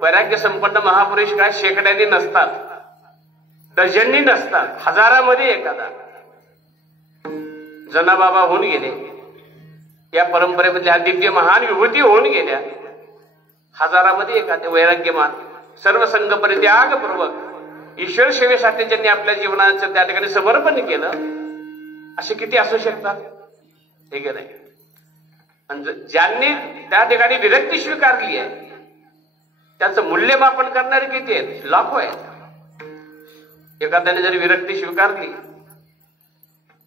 वैराग्य संपन्न महापुरुष काय शेकड्यांनी नसतात, डझननी नसतात, हजारामध्ये एखादा. जनाबाबा होऊन गेले, या परंपरेमधल्या दिव्य महान विभूती होऊन गेल्या. हजारामध्ये एखादे वैराग्यमान सर्व संघ परित्यागपूर्वक ईश्वर सेवेसाठी ज्यांनी आपल्या जीवनाचं त्या ठिकाणी समर्पण केलं, असे किती असू शकतात? हे नाही. आणि ज्यांनी त्या ठिकाणी विरक्ती स्वीकारली आहे त्याचं मूल्यमापन करणारे किती आहेत? लाखो आहेत. एखाद्याने जरी विरक्ती स्वीकारली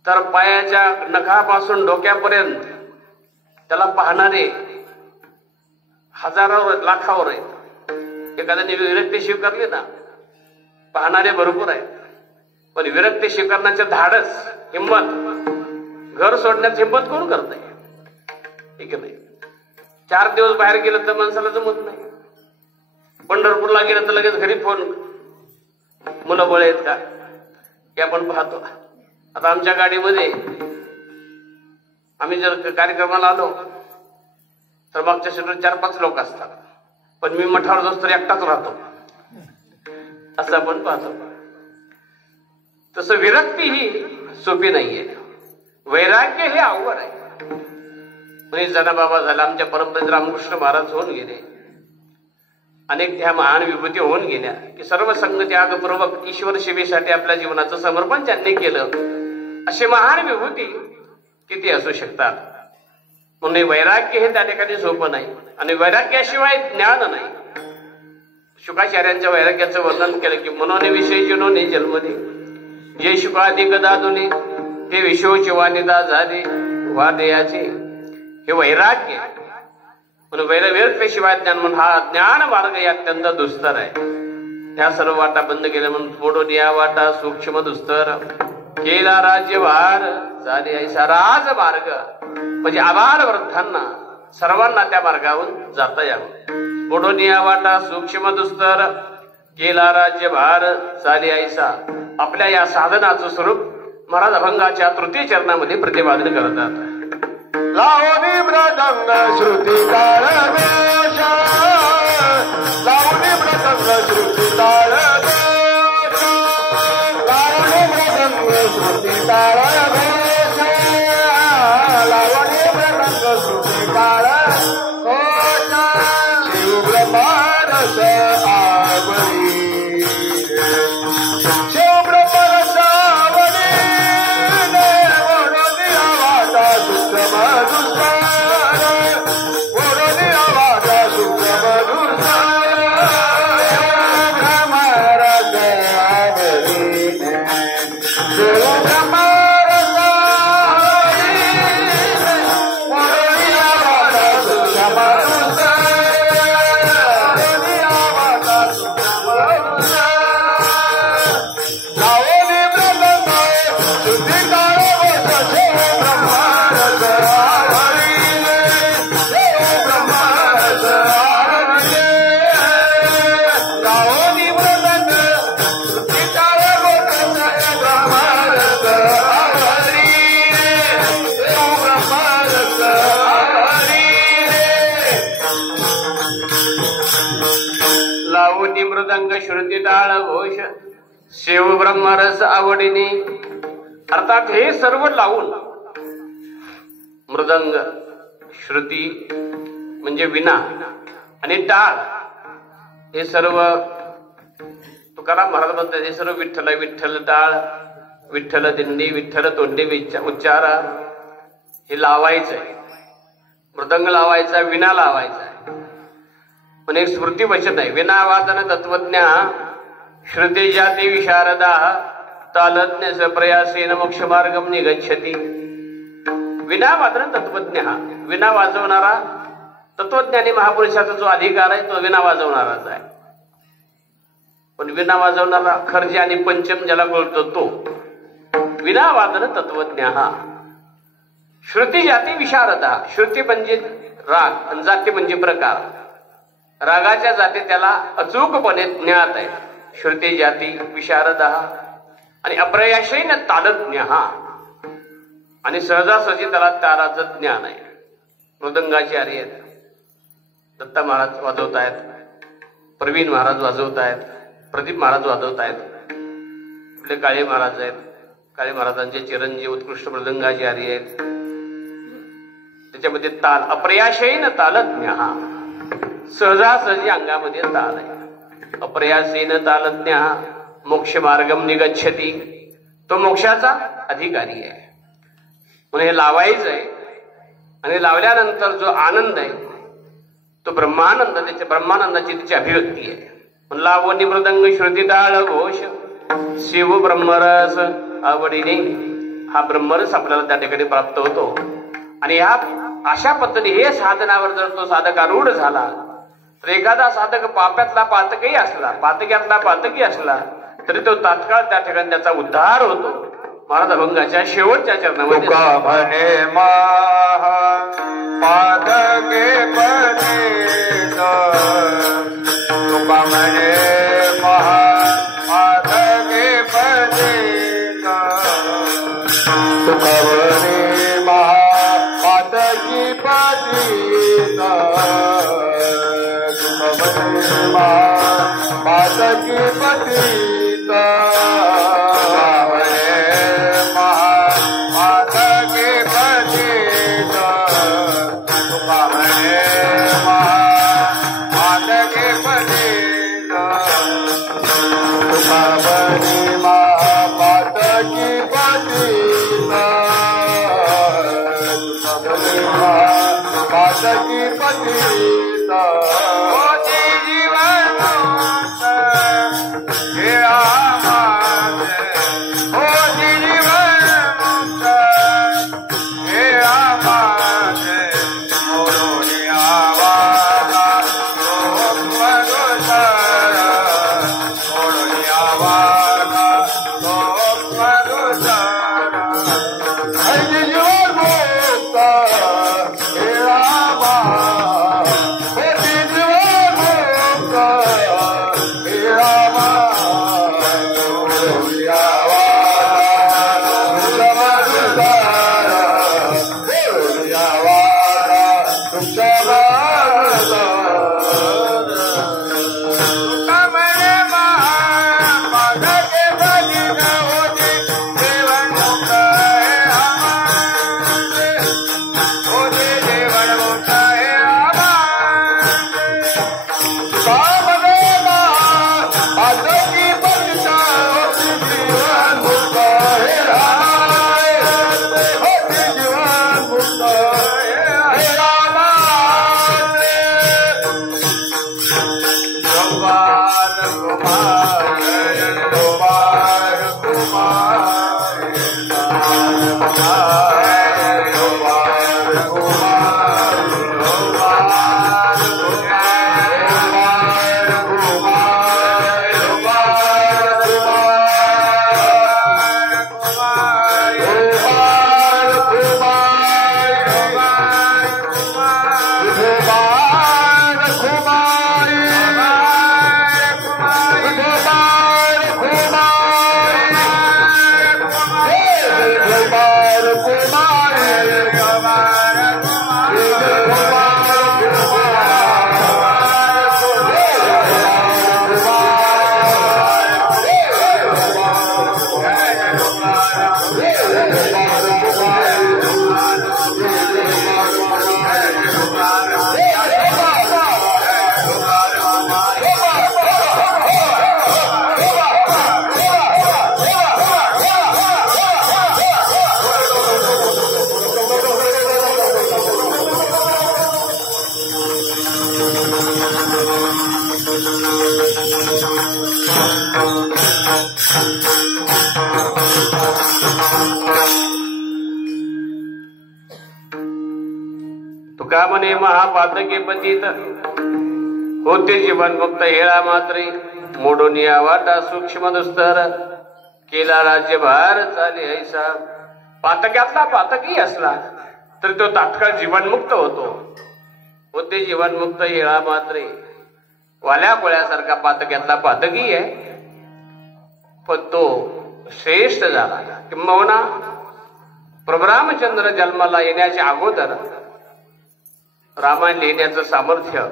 तर पायाच्या नखापासून डोक्यापर्यंत त्याला पाहणारे हजारावर लाखावर आहेत. एखाद्याने विरक्ती स्वीकारली ना, पाहणारे भरपूर आहेत. पण विरक्ती स्वीकारण्याचे धाडस, हिंमत, घर सोडण्याची हिंमत कोण करत आहे? ठीक आहे. 4 दिवस बाहेर गेलं तर माणसाला जमत नाही. पंढरपूरला गेलं तर लगेच घरी फोन, मुलं बळ आहेत का, हे आपण पाहतो. आता आमच्या गाडीमध्ये आम्ही जर कार्यक्रमाला आलो तर मागच्या सीटवर 4-5 लोक असतात, पण मी मठावर जाऊस तर एकटाच राहतो, असं आपण पाहतो. तसं विरक्ती ही सोपी नाहीये. वैराग्य हे अवघड आहे. म्हणजे जनाबाबा झाला, आमच्या परमपूज्य रामकृष्ण महाराज होऊन गेले, अनेक त्या महान विभूती होऊन गेल्या की सर्व संघ त्यागपूर्वक ईश्वर सेवेसाठी आपल्या जीवनाचं समर्पण त्यांनी केलं. असे महान विभूती किती असू शकतात? म्हणून वैराग्य हे त्या ठिकाणी सोपं नाही आणि वैराग्याशिवाय ज्ञान नाही. शुकाचार्यांच्या वैराग्याचं वर्णन केलं की मनोने विषय जनोने जन्मले जे शुकादी गदादुने ते विशोची वानिदा झाले वादयाचे. हे वैराग्य. म्हणून वैराग्याशिवाय ज्ञान म्हणून हा ज्ञान मार्ग हे अत्यंत दुस्तर आहे. ह्या सर्व वाटा बंद केल्या म्हणून मोडून या वाटा सूक्ष्म दुस्तर केला राज्यभार झाले ऐसा राज मार्ग. म्हणजे आबाल वृद्धांना सर्वांना त्या मार्गावरून जाता यावं. मोडून या वाटा सूक्ष्म दुस्तर केला राज्यभार झाले ऐसा. आपल्या या साधनाचं स्वरूप महाराज अभंगाच्या तृतीय चरणामध्ये प्रतिपादन करतात. लावणी मृदंग श्रुती ताळ वेश, लावणी मृदंग श्रुती ताळ वेश, लावणी मृदंग श्रुती ताळ वेश, लावणी मृदंग श्रुती ताळ कोश, शिवब्रह्मारस आवडी, शिवब्रह्मारस आवडी, वडोली आवाटा सुषम दुस्तर, वडोली लावणी मृदंग श्रुती टाळ घोष शिव ब्रह्मरस आवडीने. अर्थात हे सर्व लावून मृदंग श्रुती म्हणजे विना आणि टाळ हे सर्व तुकाराम महाराज म्हणतात हे सर्व विठ्ठल विठ्ठल टाळ विठ्ठल दिंडी विठ्ठल तोंडी उच्चारा हे लावायचंय. मृदंग लावायचा विना लावायचा पण एक स्मृती वचन आहे. विना वादन तत्वज्ञ श्रुते जाती विशारदा तालज्ञ सप्रयासेन मोक्ष मार्गम निगच्छति. विना वादन तत्वज्ञ विना वाजवणारा तत्वज्ञानी महापुरुषाचा जो अधिकार आहे तो विना वाजवणाराच आहे. पण विना वाजवणारा खर्जे आणि पंचम ज्याला बोलतो तो विना वादन तत्वज्ञ. श्रुती जाती विशारदा. श्रुती म्हणजे राग आणि जाती म्हणजे प्रकार. रागाच्या जाती त्याला अचूकपणे ज्ञात आहे. श्रुती जाती विशारदा आणि अप्रयाशेन तालज्ञ आणि सहजासहजी त्याला तालाचं ज्ञान आहे. मृदंगाचे आर्य आहेत. दत्ता महाराज वाजवत आहेत, प्रवीण महाराज वाजवत आहेत, प्रदीप महाराज वाजवत आहेत, आपले काळे महाराज आहेत. काळे महाराजांचे चिरंजीव उत्कृष्ट मृदंगाचे आर्य आहेत. त्याच्यामध्ये ताल अप्रयाशेन तालज्ञ सहजासहजी अंगामध्ये ताल आहे. अप्रयासेन तालज्ञ मोक्ष मार्गम निगच्छति. तो मोक्षाचा अधिकारी आहे. म्हणून हे लावायचं आहे आणि लावल्यानंतर जो आनंद आहे तो ब्रह्मानंद त्याच्या ब्रह्मानंदाची त्याची अभिव्यक्ती आहे. म्हणून लावणी मृदंग श्रुती टाळ घोष शिव ब्रह्मरस आवडीने. हा ब्रह्मरस आपल्याला त्या ठिकाणी प्राप्त होतो. आणि ह्या अशा पद्धतीने हे साधनावर जर तो साधक आरूढ झाला तर एखादा साधक पाप्यातला पातकही असला पातक्यातला पातकी असला तरी तो तात्काळ त्या ठिकाणी त्याचा उद्धार होतो. महाराज अभंगाच्या शेवटच्या चरणामध्ये तुका म्हणे पादके पदेत. तुका म्हणे पादके पदेत. तुका म्हणे पादकी पदेत. तुका म्हणे पादकी पदेत. Hey, तुका म्हणे महापातके पतित होते जीवन मुक्त हेळा मात्रे मोडून या वाटा सूक्ष्म दुस्तर केला राज्यभार चाले ऐसा. पातक्यातला पातकी असला तर तो तात्काळ जीवनमुक्त होतो. होते जीवनमुक्त हेळा मात्रे वाल्या कोळ्यासारखा पातक्यातला पातकी आहे, पण तो श्रेष्ठ झाला. किंबहुना प्रभू रामचंद्र जन्माला येण्याच्या अगोदर रामायण लिहिण्याचं सामर्थ्य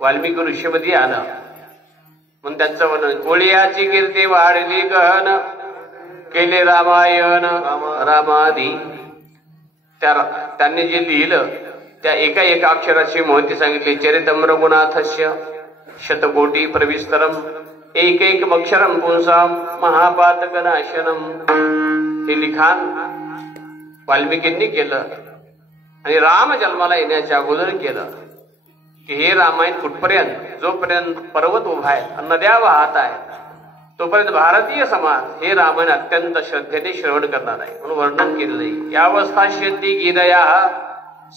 वाल्मिकी ऋषीमध्ये आलं. म्हणून त्यांचं म्हणून कोळियाची कीर्ती वाढली गहन केले रामायण रामादी. त्यांनी जे लिहिलं त्या एका एका अक्षराची महती सांगितली. चरितम रघुनाथस्य शतकोटी प्रविस्तरम एक एक अक्षरम पुंसाम महापातक नाशनम. हे लिखाण वाल्मिकींनी केलं आणि राम जन्माला येण्याच्या अगोदर केलं की हे रामायण कुठपर्यंत, जोपर्यंत पर्वत उभा आहे, नद्या वाहत आहेत, तोपर्यंत भारतीय समाज हे रामायण अत्यंत श्रद्धेने श्रवण करणार आहे म्हणून वर्णन केलेलं आहे. यावस्थाश्यंती गीतया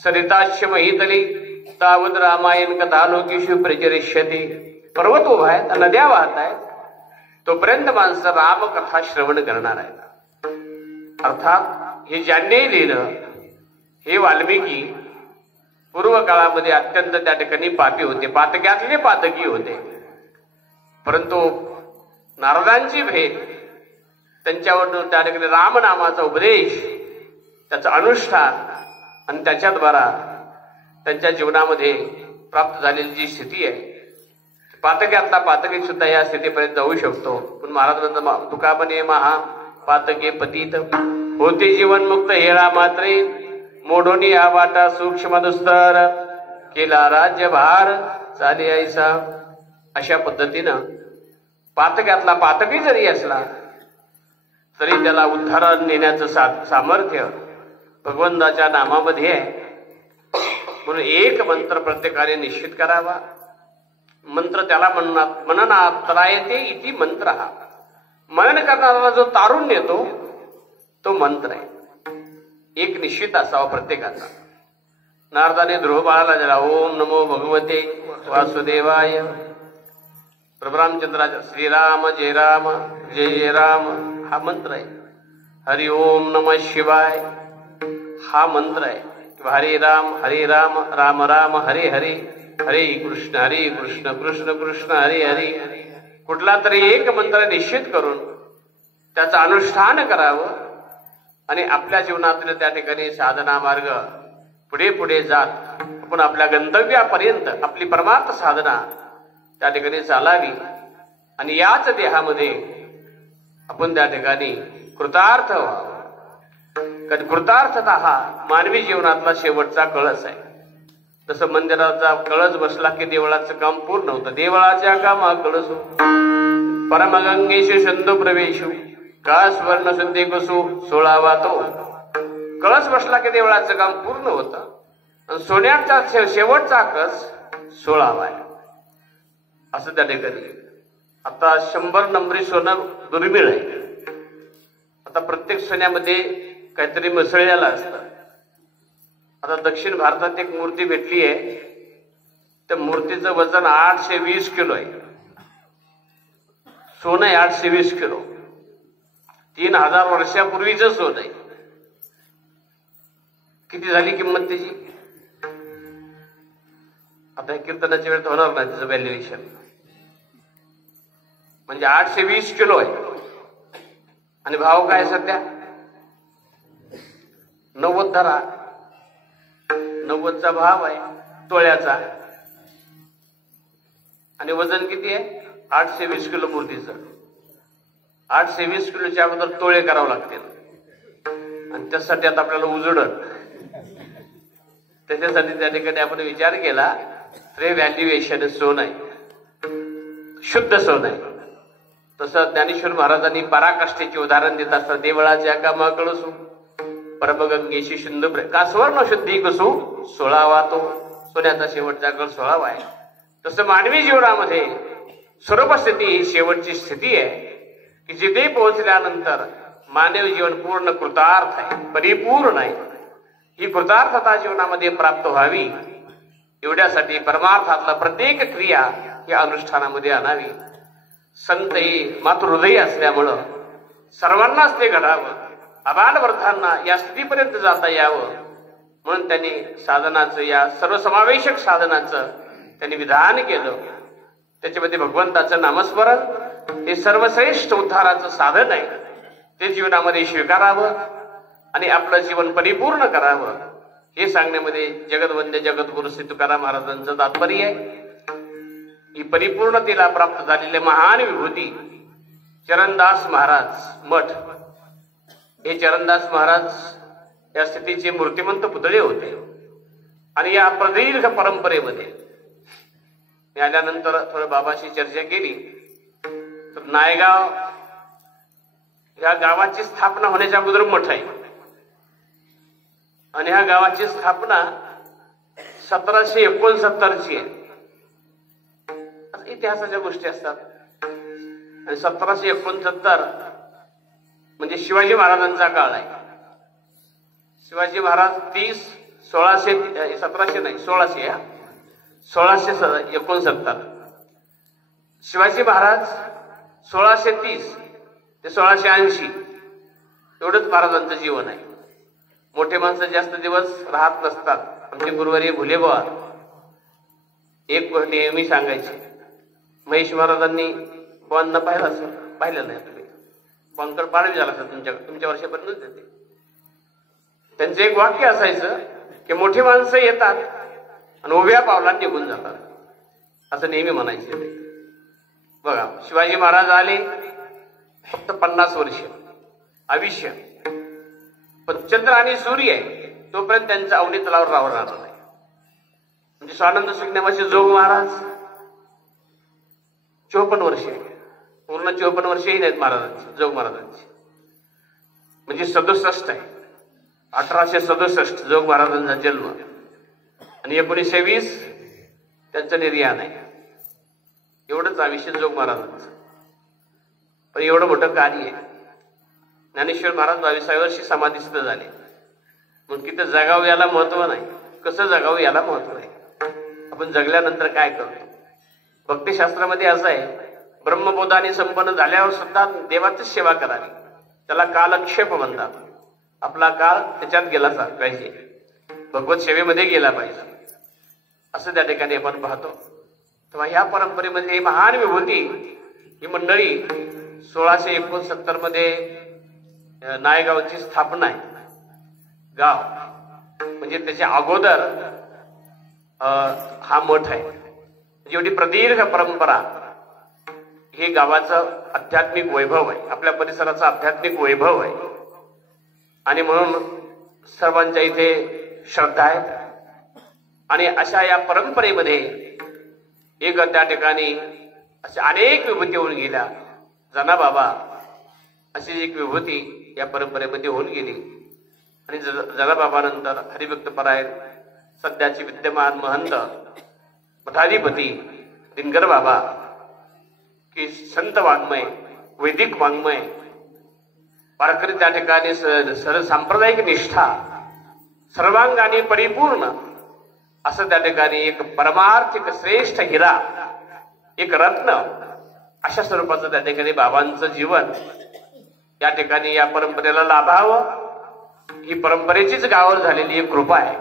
सरिताश्य महितली तावत रामायण कथा लोकेषु प्रचरिष्यते. पर्वत उभा आहेत, नद्या वाहत आहेत, तोपर्यंत माणसं रामकथा श्रवण करणार आहेत. अर्थात हे ज्यांनी लिहिलं हे वाल्मिकी पूर्व काळामध्ये अत्यंत त्या ठिकाणी पापी होते, पातक्यातले पातकी होते. परंतु नारदांची भेट, त्यांच्यावर त्या ठिकाणी रामनामाचा उपदेश, त्याचं अनुष्ठान आणि त्याच्याद्वारा त्यांच्या जीवनामध्ये प्राप्त झालेली जी स्थिती आहे, पातक्यातला पातकी सुद्धा या स्थितीपर्यंत जाऊ शकतो. पण महाराज तुका म्हणे महापातके पतित होते जीवन मुक्त हेळा मात्रे मोडून या वाटा सूक्ष्म दुस्तर केला राज्यभार चाले ऐसा. अशा पद्धतीनं पातक्यातला पातकी जरी असला तरी त्याला उद्धार नेण्याचं सामर्थ्य भगवंताच्या नामामध्ये आहे. म्हणून एक मंत्र प्रत्येकाने निश्चित करावा. मंत्र त्याला मननात त्रायते इति मंत्र. हा मनन करणारा जो तारुण्य येतो तो मंत्र आहे. एक निश्चित असावा प्रत्येकाचा. नारदाने ध्रुवबाळाला जरा ओम नमो भगवते वासुदेवाय. प्रभू रामचंद्राचा श्रीराम जय राम जय जय राम हा मंत्र आहे. हरि ओम नमः शिवाय हा मंत्र आहे. हरे राम राम राम हरे हरे हरे कृष्ण कृष्ण कृष्ण हरे हरे. कुठला तरी एक मंत्र निश्चित करून त्याचं अनुष्ठान करावं आणि आपल्या जीवनातील त्या ठिकाणी साधना मार्ग पुढे पुढे जात आपण आपल्या गंतव्यापर्यंत आपली परमार्थ साधना त्या ठिकाणी चालावी. आणि याच देहामध्ये आपण त्या ठिकाणी कृतार्थ व्हावं. कारण कृतार्थता हा मानवी जीवनातला शेवटचा कळस आहे. जसं मंदिराचा कळस बसला की देवळाचं काम पूर्ण होतं. देवळाच्या कामा कळस परमगंगेशु सिंधू प्रवेशु का स्वर्ण शुद्धी कसू 16वा तो. कळस बसला की देवळाचं काम पूर्ण होतं. आणि सोन्याचा शेवटचा कस 16वा आहे असं त्या ठिकाणी. आता 100 नंबरी सोनं दुर्मिळ आहे. आता प्रत्येक सोन्यामध्ये काहीतरी मिसळलेलं असतं. आता दक्षिण भारतात एक मूर्ती भेटली आहे. त्या मूर्तीचं वजन 820 किलो आहे. सोनं आहे 820 किलो. 3000 वर्षापूर्वीचं सोनं आहे. किती झाली किंमत त्याची? आता कीर्तनाच्या वेळेत होणार नाही त्याचं व्हॅल्युएशन. म्हणजे 820 किलो आहे आणि भाव काय सध्या 90 धरा. 90चा भाव आहे तोळ्याचा आणि वजन किती आहे 820 किलो मूर्तीचं. 820 किलोच्या अगोदर तोळे करावं लागतील आणि त्यासाठी आता आपल्याला उजडण. त्याच्यासाठी त्या ठिकाणी आपण विचार केला तर व्हॅल्युएशन सोन आहे, शुद्ध सोन आहे. तसं ज्ञानेश्वर महाराजांनी पराकाष्ठेचे उदाहरण देत असतात. देवळाच्या कामा कळसू परमगंगेशी सिंधू का स्वर्ण शुद्धी कसू 16वा तो. सोन्याचा शेवटचा कळ 16वा आहे. तसं मानवी जीवनामध्ये स्वरूपस्थिती ही शेवटची स्थिती आहे की जिथे पोहोचल्यानंतर मानव जीवन पूर्ण कृतार्थ आहे, परिपूर्ण आहे. ही कृतार्थता जीवनामध्ये प्राप्त व्हावी एवढ्यासाठी परमार्थातला प्रत्येक क्रिया या अनुष्ठानामध्ये आणावी. संत ही मातृहृदयी असल्यामुळं सर्वांनाच ते घडावं, अबालवृद्धांना या स्थितीपर्यंत जाता यावं म्हणून त्यांनी साधनाचं, या सर्वसमावेशक साधनाचं त्यांनी विधान केलं. त्याच्यामध्ये भगवंताचं नामस्मरण हे सर्वश्रेष्ठ उद्धाराचं साधन आहे. ते जीवनामध्ये स्वीकारावं आणि आपलं जीवन परिपूर्ण करावं हे सांगण्यामध्ये जगदवंद्य जगद्गुरु श्री तुकाराम महाराजांचं तात्पर्य आहे. ही परिपूर्णतेला प्राप्त झालेले महान विभूती चरणदास महाराज मठ, हे चरणदास महाराज या स्थितीचे मूर्तिमंत पुतळे होते. आणि या प्रदीर्घ परंपरेमध्ये मी आल्यानंतर थोडं बाबाशी चर्चा केली तर नायगाव या गावाची स्थापना होण्याच्या अगोदर मठ आहे आणि ह्या गावाची स्थापना 1769ची आहे. इतिहासाच्या गोष्टी असतात. आणि 1769 म्हणजे शिवाजी महाराजांचा काळ आहे. शिवाजी महाराज 1669 शिवाजी महाराज 1630 ते 1680 एवढंच महाराजांचं जीवन आहे. मोठे माणसं जास्त दिवस राहत नसतात. आमचे गुरुवारी भुलेबुवा एक नेहमी सांगायचे, महेश महाराजांनी बुवांना पाहिलं असेल, पाहिलं नाही तुम्ही, बुवांकडे पाणी झालं असेल तुमच्या वर्षापर्यंत देते. त्यांचं एक वाक्य असायचं की मोठी माणसं येतात आणि उभ्या पावलांनी निघून जातात, असं नेहमी म्हणायचे ते. बघा, शिवाजी महाराज आले फक्त 50 वर्ष आयुष्य, पण चंद्र आणि सूर्य आहे तोपर्यंत त्यांचं अवनी तलावर राहणार नाही. म्हणजे स्वानंद सुखनामाचे जोग महाराज 54 वर्ष, पूर्ण 54 वर्षही नाहीत महाराजांची, जोग महाराजांची. म्हणजे 67 आहे. 1867 जोग महाराजांचा जन्म आणि 1920 त्यांचं निर्याण आहे. एवढंच आयुष्य जोग महाराजांचं. पण एवढं मोठं कार्य आहे. ज्ञानेश्वर महाराज 22व्या वर्षी समाधीस्थ झाले. मग तिथं जगावं याला महत्व नाही, कसं जगावं याला महत्व नाही. आपण जगल्यानंतर काय करतो? भक्तिशास्त्रामध्ये असं आहे, ब्रह्मबोधाने संपन्न झाल्यावर सुद्धा देवाचीच सेवा करावी, त्याला कालक्षेप म्हणतात. आपला काळ त्याच्यात गेला पाहिजे, भगवत सेवेमध्ये गेला पाहिजे, असं त्या ठिकाणी आपण पाहतो. तेव्हा ह्या परंपरेमध्ये महान विभूती ही मंडळी 1669 मध्ये नायगावची स्थापना आहे. गाव म्हणजे त्याच्या अगोदर हा मठ आहे. जेवढी प्रदीर्घ परंपरा, हे गावाचं आध्यात्मिक वैभव आहे, आपल्या परिसराचा आध्यात्मिक वैभव आहे. आणि म्हणून सर्वांच्या इथे श्रद्धा आहे. आणि अशा या परंपरेमध्ये एक त्या ठिकाणी अशा अनेक विभूती होऊन गेल्या. जनाबाबा अशी एक विभूती या परंपरेमध्ये होऊन गेली. आणि जनाबाबानंतर हरिभक्तपरायण सध्याचे विद्यमान महंत मठाधिपती दिनकर बाबा, की संत वाङ्मय, वैदिक वाङ्मय, वारकरी त्या ठिकाणी सांप्रदायिक निष्ठा सर्वांगाने परिपूर्ण असं त्या ठिकाणी एक परमार्थिक श्रेष्ठ हिरा, एक रत्न अशा स्वरूपाचं त्या ठिकाणी बाबांचं जीवन या ठिकाणी या परंपरेला लाभावं, ही परंपरेचीच गावावर झालेली एक कृपा आहे.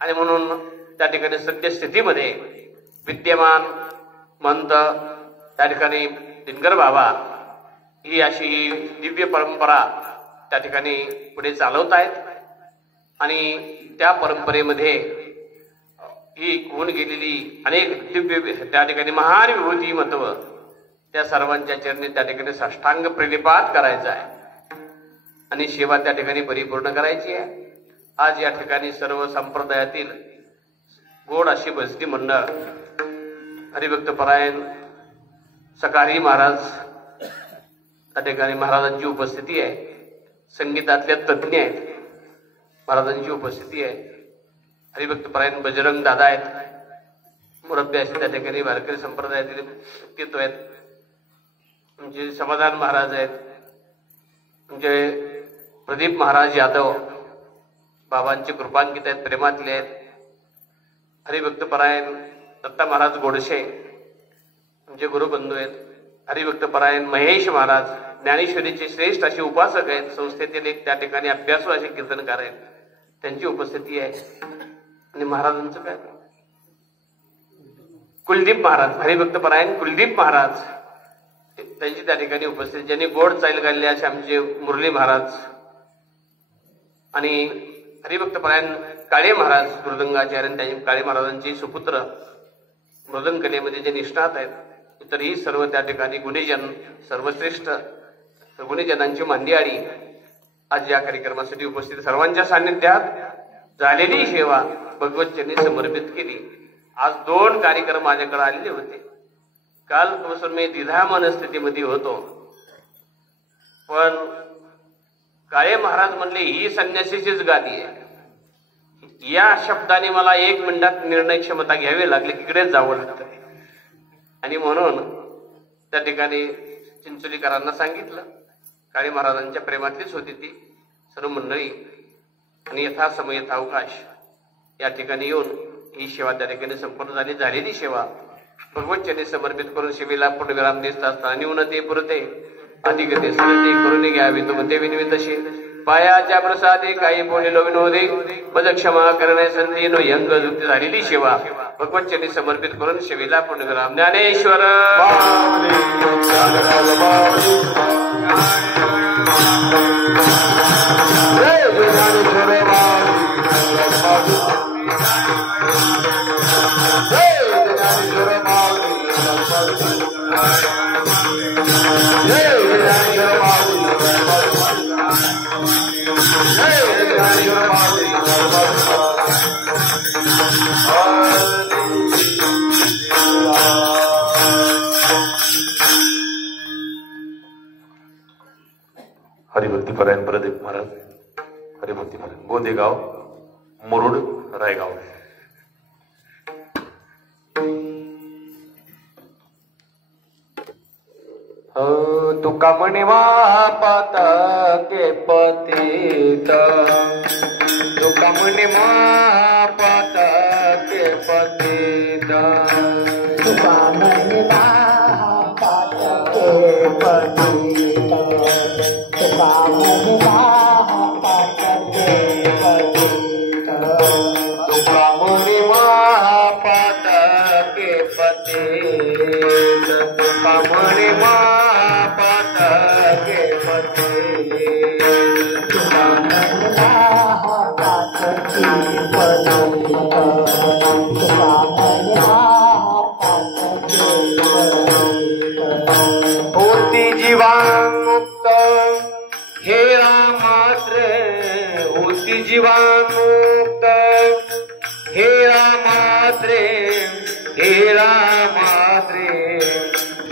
आणि म्हणून त्या ठिकाणी सद्यस्थितीमध्ये विद्यमान महंत त्या ठिकाणी दिनकर बाबा ही अशी दिव्य परंपरा त्या ठिकाणी पुढे चालवत आहेत. आणि त्या परंपरेमध्ये ही होऊन गेलेली अनेक दिव्य त्या ठिकाणी महान विभूती महत्व, त्या सर्वांच्या चरणी त्या ठिकाणी साष्टांग प्रणिपात करायचा आहे आणि सेवा त्या ठिकाणी परिपूर्ण करायची आहे. आज या ठिकाणी सर्व संप्रदायातील गोड अशी भजनी मंडळ, हरिभक्तपरायण सकारी महाराज त्या ठिकाणी महाराजांची उपस्थिती आहे. संगीतातल्या तज्ज्ञ आहेत, महाराजांची उपस्थिती आहे. हरिभक्तपरायण बजरंग दादा आहेत, मुरब्बी असे त्या ठिकाणी वारकरी संप्रदायातील व्यक्तित्व आहेत. म्हणजे समाधान महाराज आहेत, म्हणजे प्रदीप महाराज यादव बाबांचे कृपांकित आहेत, प्रेमातले आहेत. हरिभक्तपरायण दत्ता महाराज गोडशे म्हणजे गुरुबंधू आहेत. हरिभक्तपरायण महेश महाराज ज्ञानेश्वरीचे श्रेष्ठ असे उपासक आहेत. संस्थेतील एक त्या ठिकाणी अभ्यासू असे कीर्तनकार आहेत, त्यांची उपस्थिती आहे. आणि महाराजांचं काय, कुलदीप महाराज हरिभक्तपरायण कुलदीप महाराज त्यांची त्या ठिकाणी उपस्थिती. ज्यांनी गोड चाईल गायले असे आमचे मुरली महाराज आणि हरिभक्तपरायण काळे महाराज मृदंगाचार्य आणि त्यांनी काळे महाराजांचे सुपुत्र मृदंग कलेमध्ये जे निष्णात आहेत. इतरही सर्व त्या ठिकाणी गुणीजन सर्वश्रेष्ठ गुणीजनांची मांदियाळी आज या कार्यक्रमासाठी उपस्थित. सर्वांच्या सान्निध्यात झालेली सेवा भगवतचरणी समर्पित केली. आज 2 कार्यक्रम माझ्याकडे आलेले होते. कालपासून मी द्विधा मनस्थितीमध्ये होतो, पण काळे महाराज म्हणले ही संन्यासीचीच गादी आहे. या शब्दाने मला 1 मिनिटात निर्णय क्षमता घ्यावी लागली, तिकडेच जावं लागतं. आणि म्हणून त्या ठिकाणी चिंचोलीकरांना सांगितलं, काळे महाराजांच्या प्रेमातलीच होती ती सर्व मंडळी, आणि यथासमय यथावकाश या ठिकाणी येऊन ही सेवा त्या ठिकाणी संपूर्ण झाली. झालेली सेवा भगवतचरणी समर्पित करून सेवेला पूर्णविराम देत असताना न्यूनते पुरते अधिकते सरते करून घ्यावी तो म्हणते विनवितशी पायाच्या प्रसादे काही बोलिलो विनोदे बद क्षमा करणे संधी नो यंग जुक्ती. झालेली सेवा भगवतचरणी समर्पित करून सेवेला पूर्णविराम. ज्ञानेश्वर हरिभक्तीपरायण प्रदीप महाराज हरिभक्तीपरायण गोंदेगाव मुरुड रायगाव. तुका म्हणे महापात के पतित, तुका म्हणे महापात के पतित, तुका म्हणे महापात के पतित, तुका म्हणे महापात के पतित, तुका म्हणे महापात के पतित, तुका म्हणे महापात के पतित, तुका म्हणे महापात के पतित, तुका म्हणे महापात के पतित. होती जीवान्मुक्त हेरा मात्र, होती जीवान्मुक्त हेरा मात्रे, हेरा मात्रे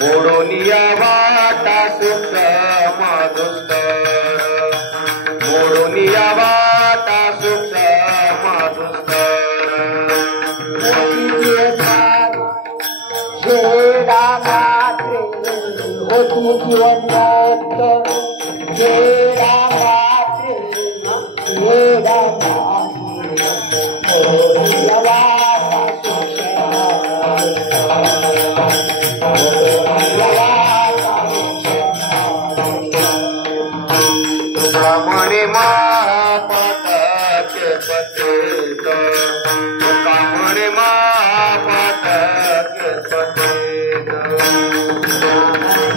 मोडोनिया वाटा सूक्ष्म दुस्तर, मोडोनिया वाटा सूक्ष्म दुस्तर. हेरा मात्रे होती जीवन्मुक्त हेरा मात्रे, हेरा मात्रे मोडोनिया वाटा सूक्ष्म म्हणे महापात के पतित, तुका म्हणे महापात के पतित,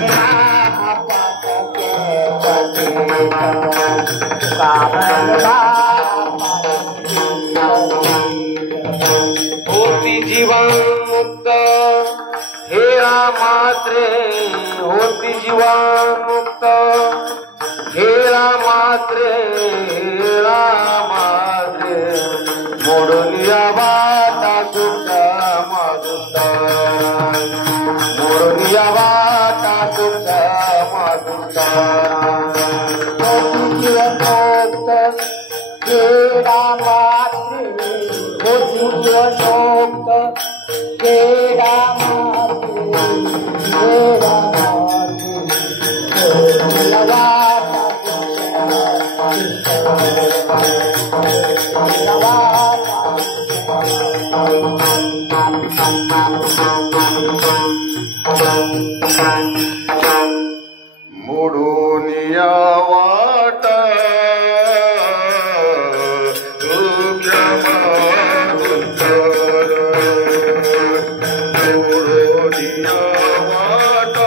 महापात के पतित, तुका म्हणे महापात के पतित. होती जीवान्मुक्त हेरा मात्रे, होती जीवान्मुक्त हेरा मात्रे, हेरा मात्रे मोडोनिया वाटा सूक्ष्म दुस्तर, मोडोनिया वाटा सूक्ष्म दुस्तर. जीवनोक्त हेरा मात्रे, होती जीवनोक्त मोडोनिया वाट मोडोनिया वाट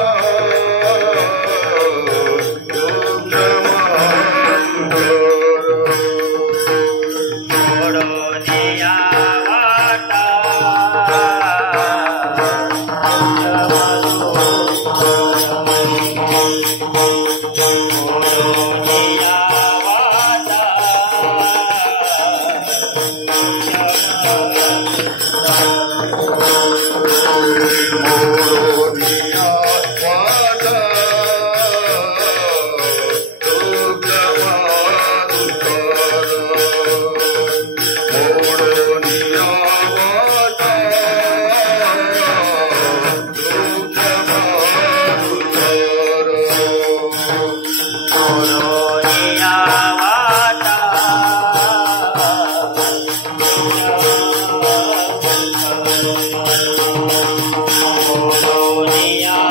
मोडोनिया